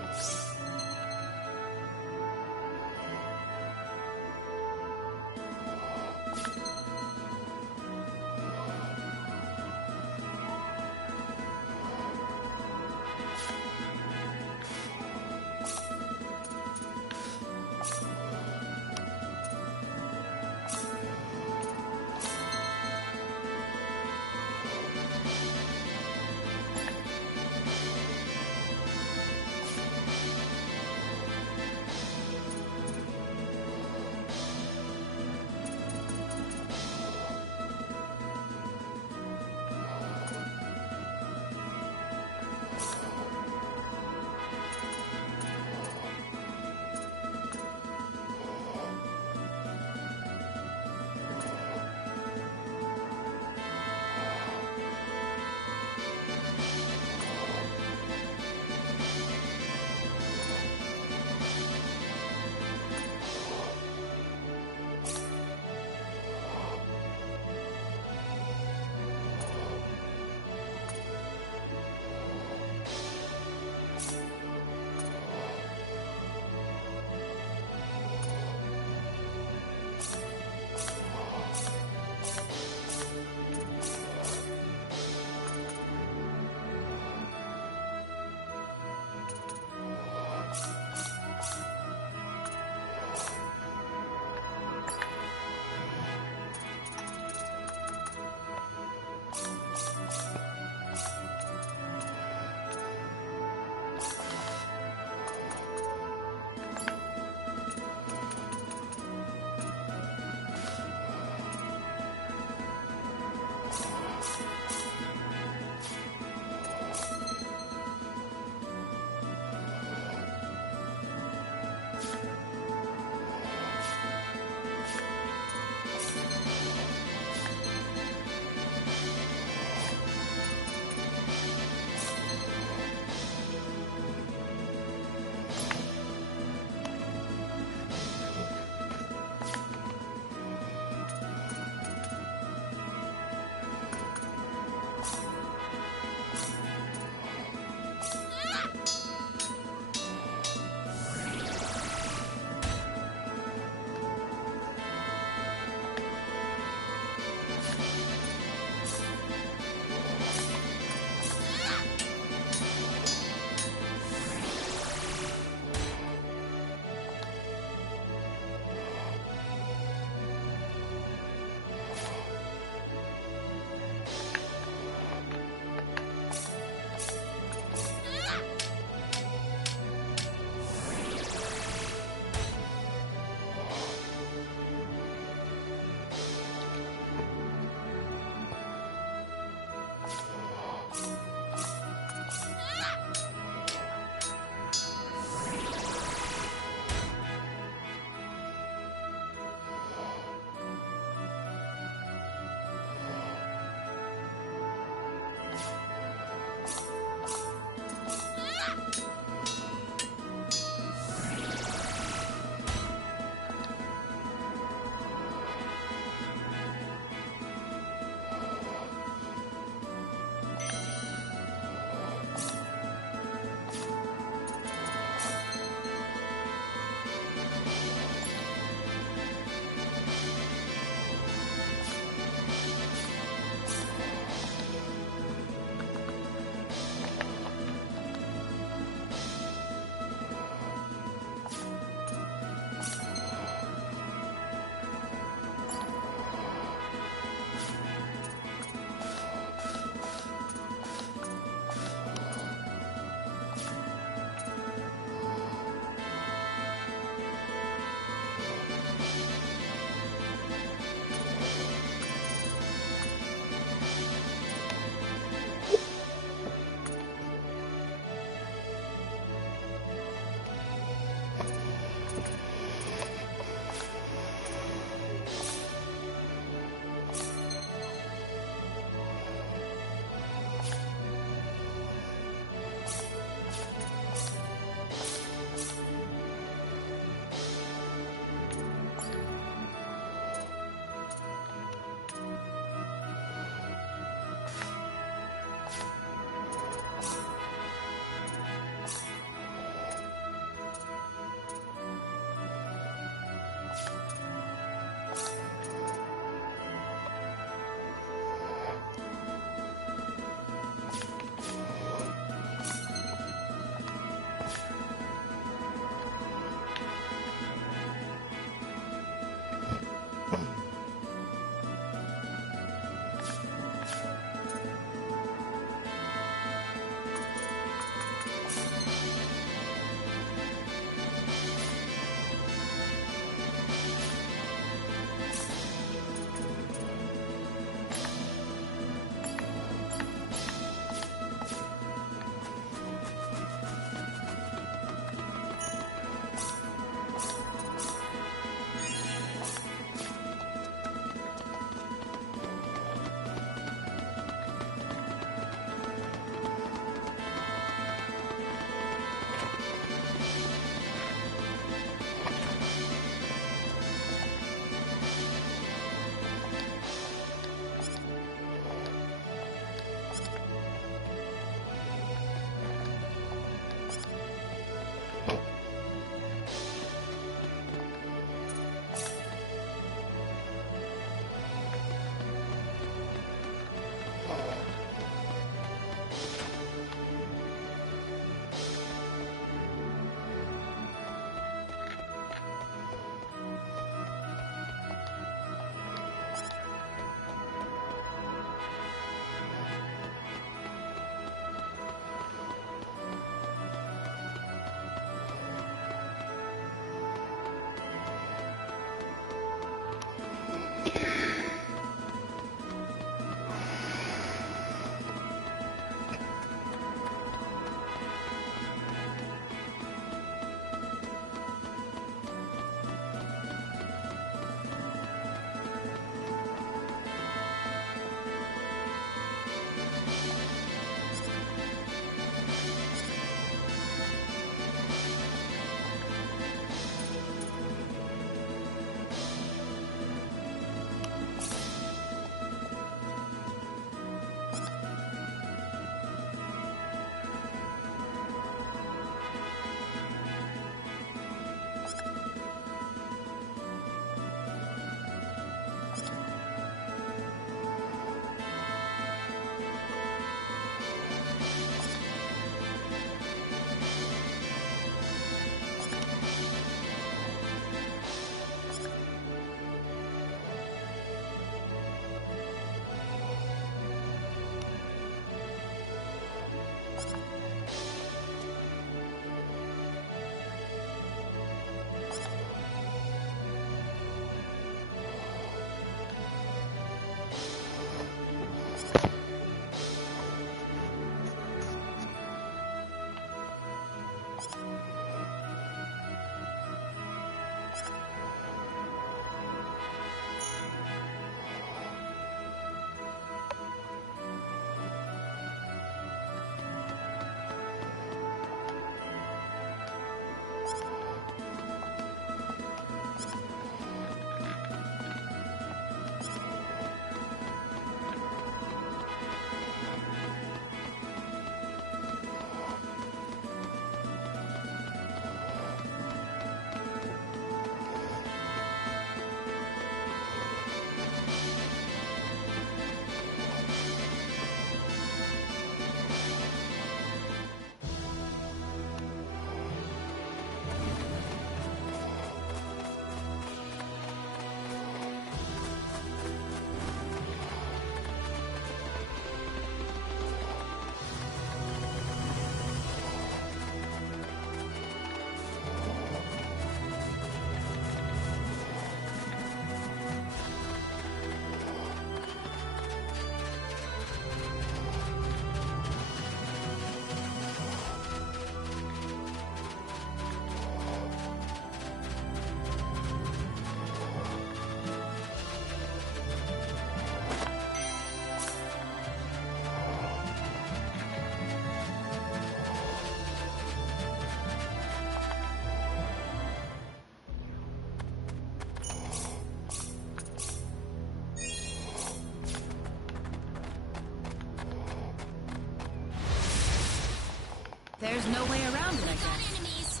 There's no way around it, I guess. Enemies.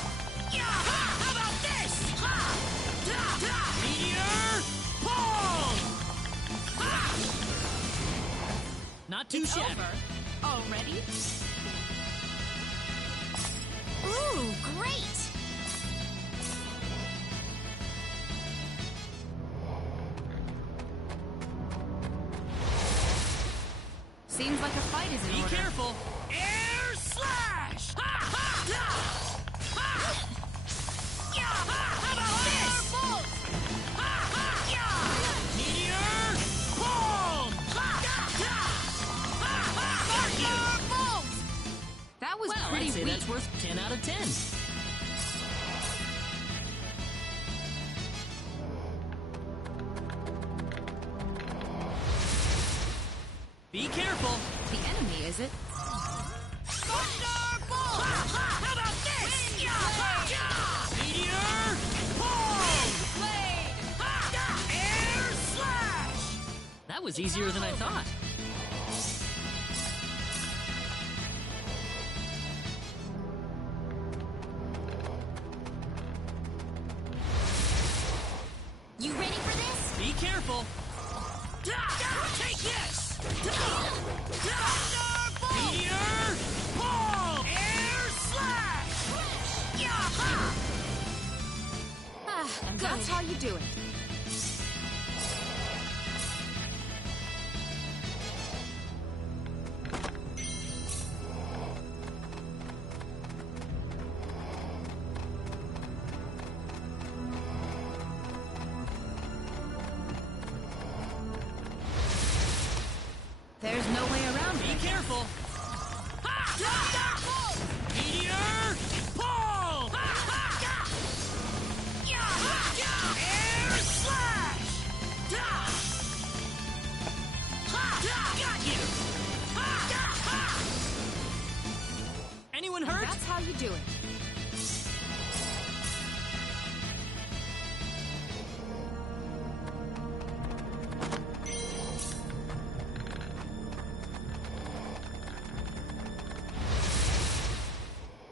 How about this? Meteor pull! Not too shabby. Already? Ooh, great! Seems like a fight is in Be order. careful. Air slash! How about this? Meteor pull! That was Well, pretty I'd say weak. that's worth 10 out of 10. Be careful. The enemy, is it? How about this? Meteor pull! Air slash! That was easier than I thought. You ready for this? Be careful. Take this! Meteor pull! Air slash! That's how you do it. There's no way around Be it. careful. Meteor pull! Air slash! Got you! Anyone hurt? That's how you do it.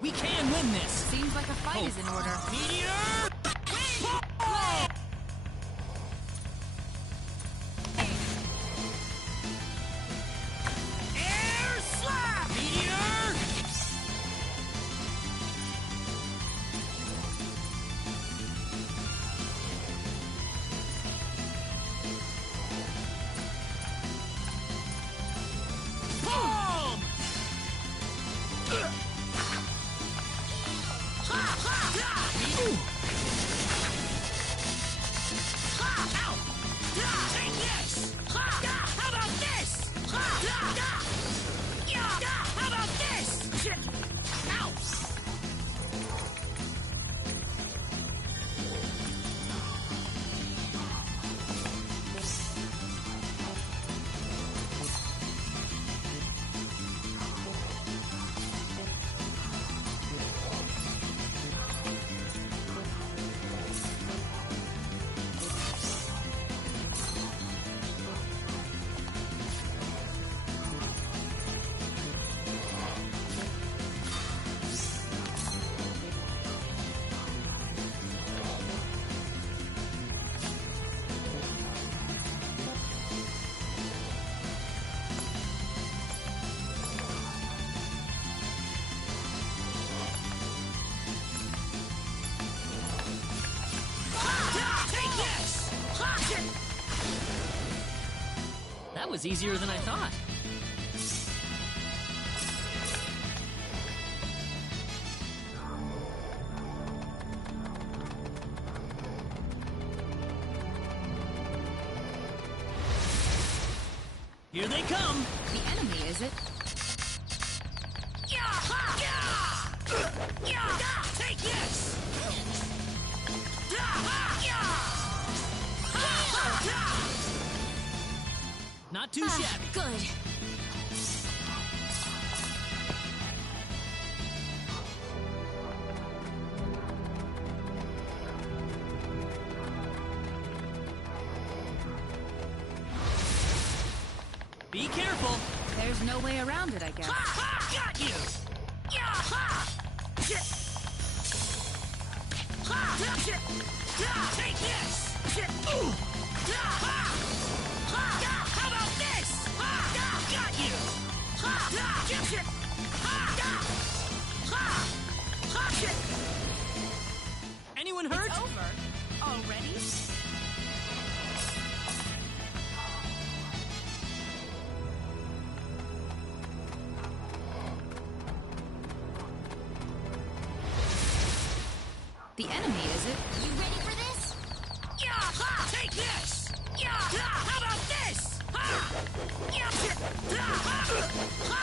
We can win this. Seems like a fight is in order. Meteor pull! Air slap! Meteor! Boom! Take this! How about this? How about this? Ow! Take this! That was easier than I thought. Here they come! The enemy, is it? Take this! Not too shabby. Good. Be careful. There's no way around it, I guess. Ha ha! Got you! Yeah ha! Shit! Ha! Shit! Yeah! Take this! Shit! Ooh! Yeah ha! Ha! Yeah! How about this? Ha! Yeah! Got you! Ha! Yeah! Shit! Ha! Yeah! Ha! Ha! Shit! Anyone hurt? It's over already? The enemy, is it? You ready for this? Yeah! Ha! Take this! Yeah! Ha! How about this? Ha! Yeah! Shit! Ha! Ha! Ha!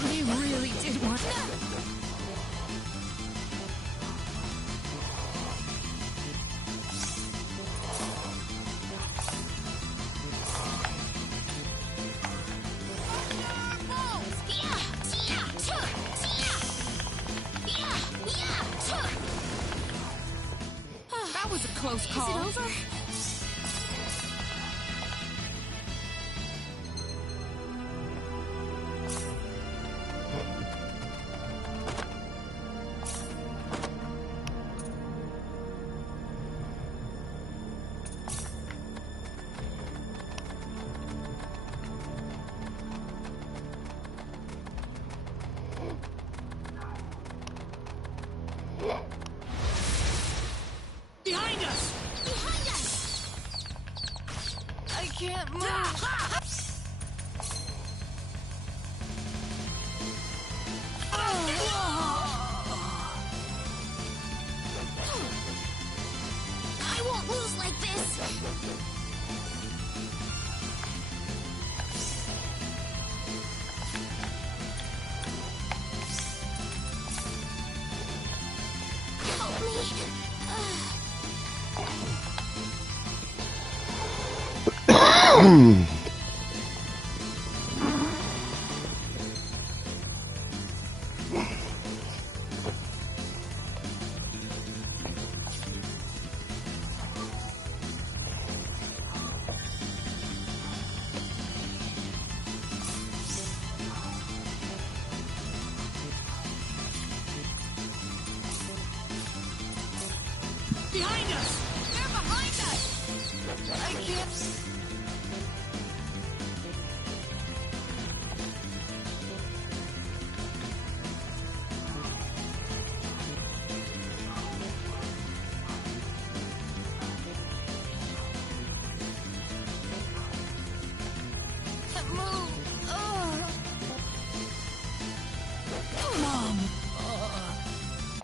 They really did want that. That was a close call. Is it over? Behind us! Behind us! I can't move. I won't lose like this! Help me! Behind us! They're behind us! I can't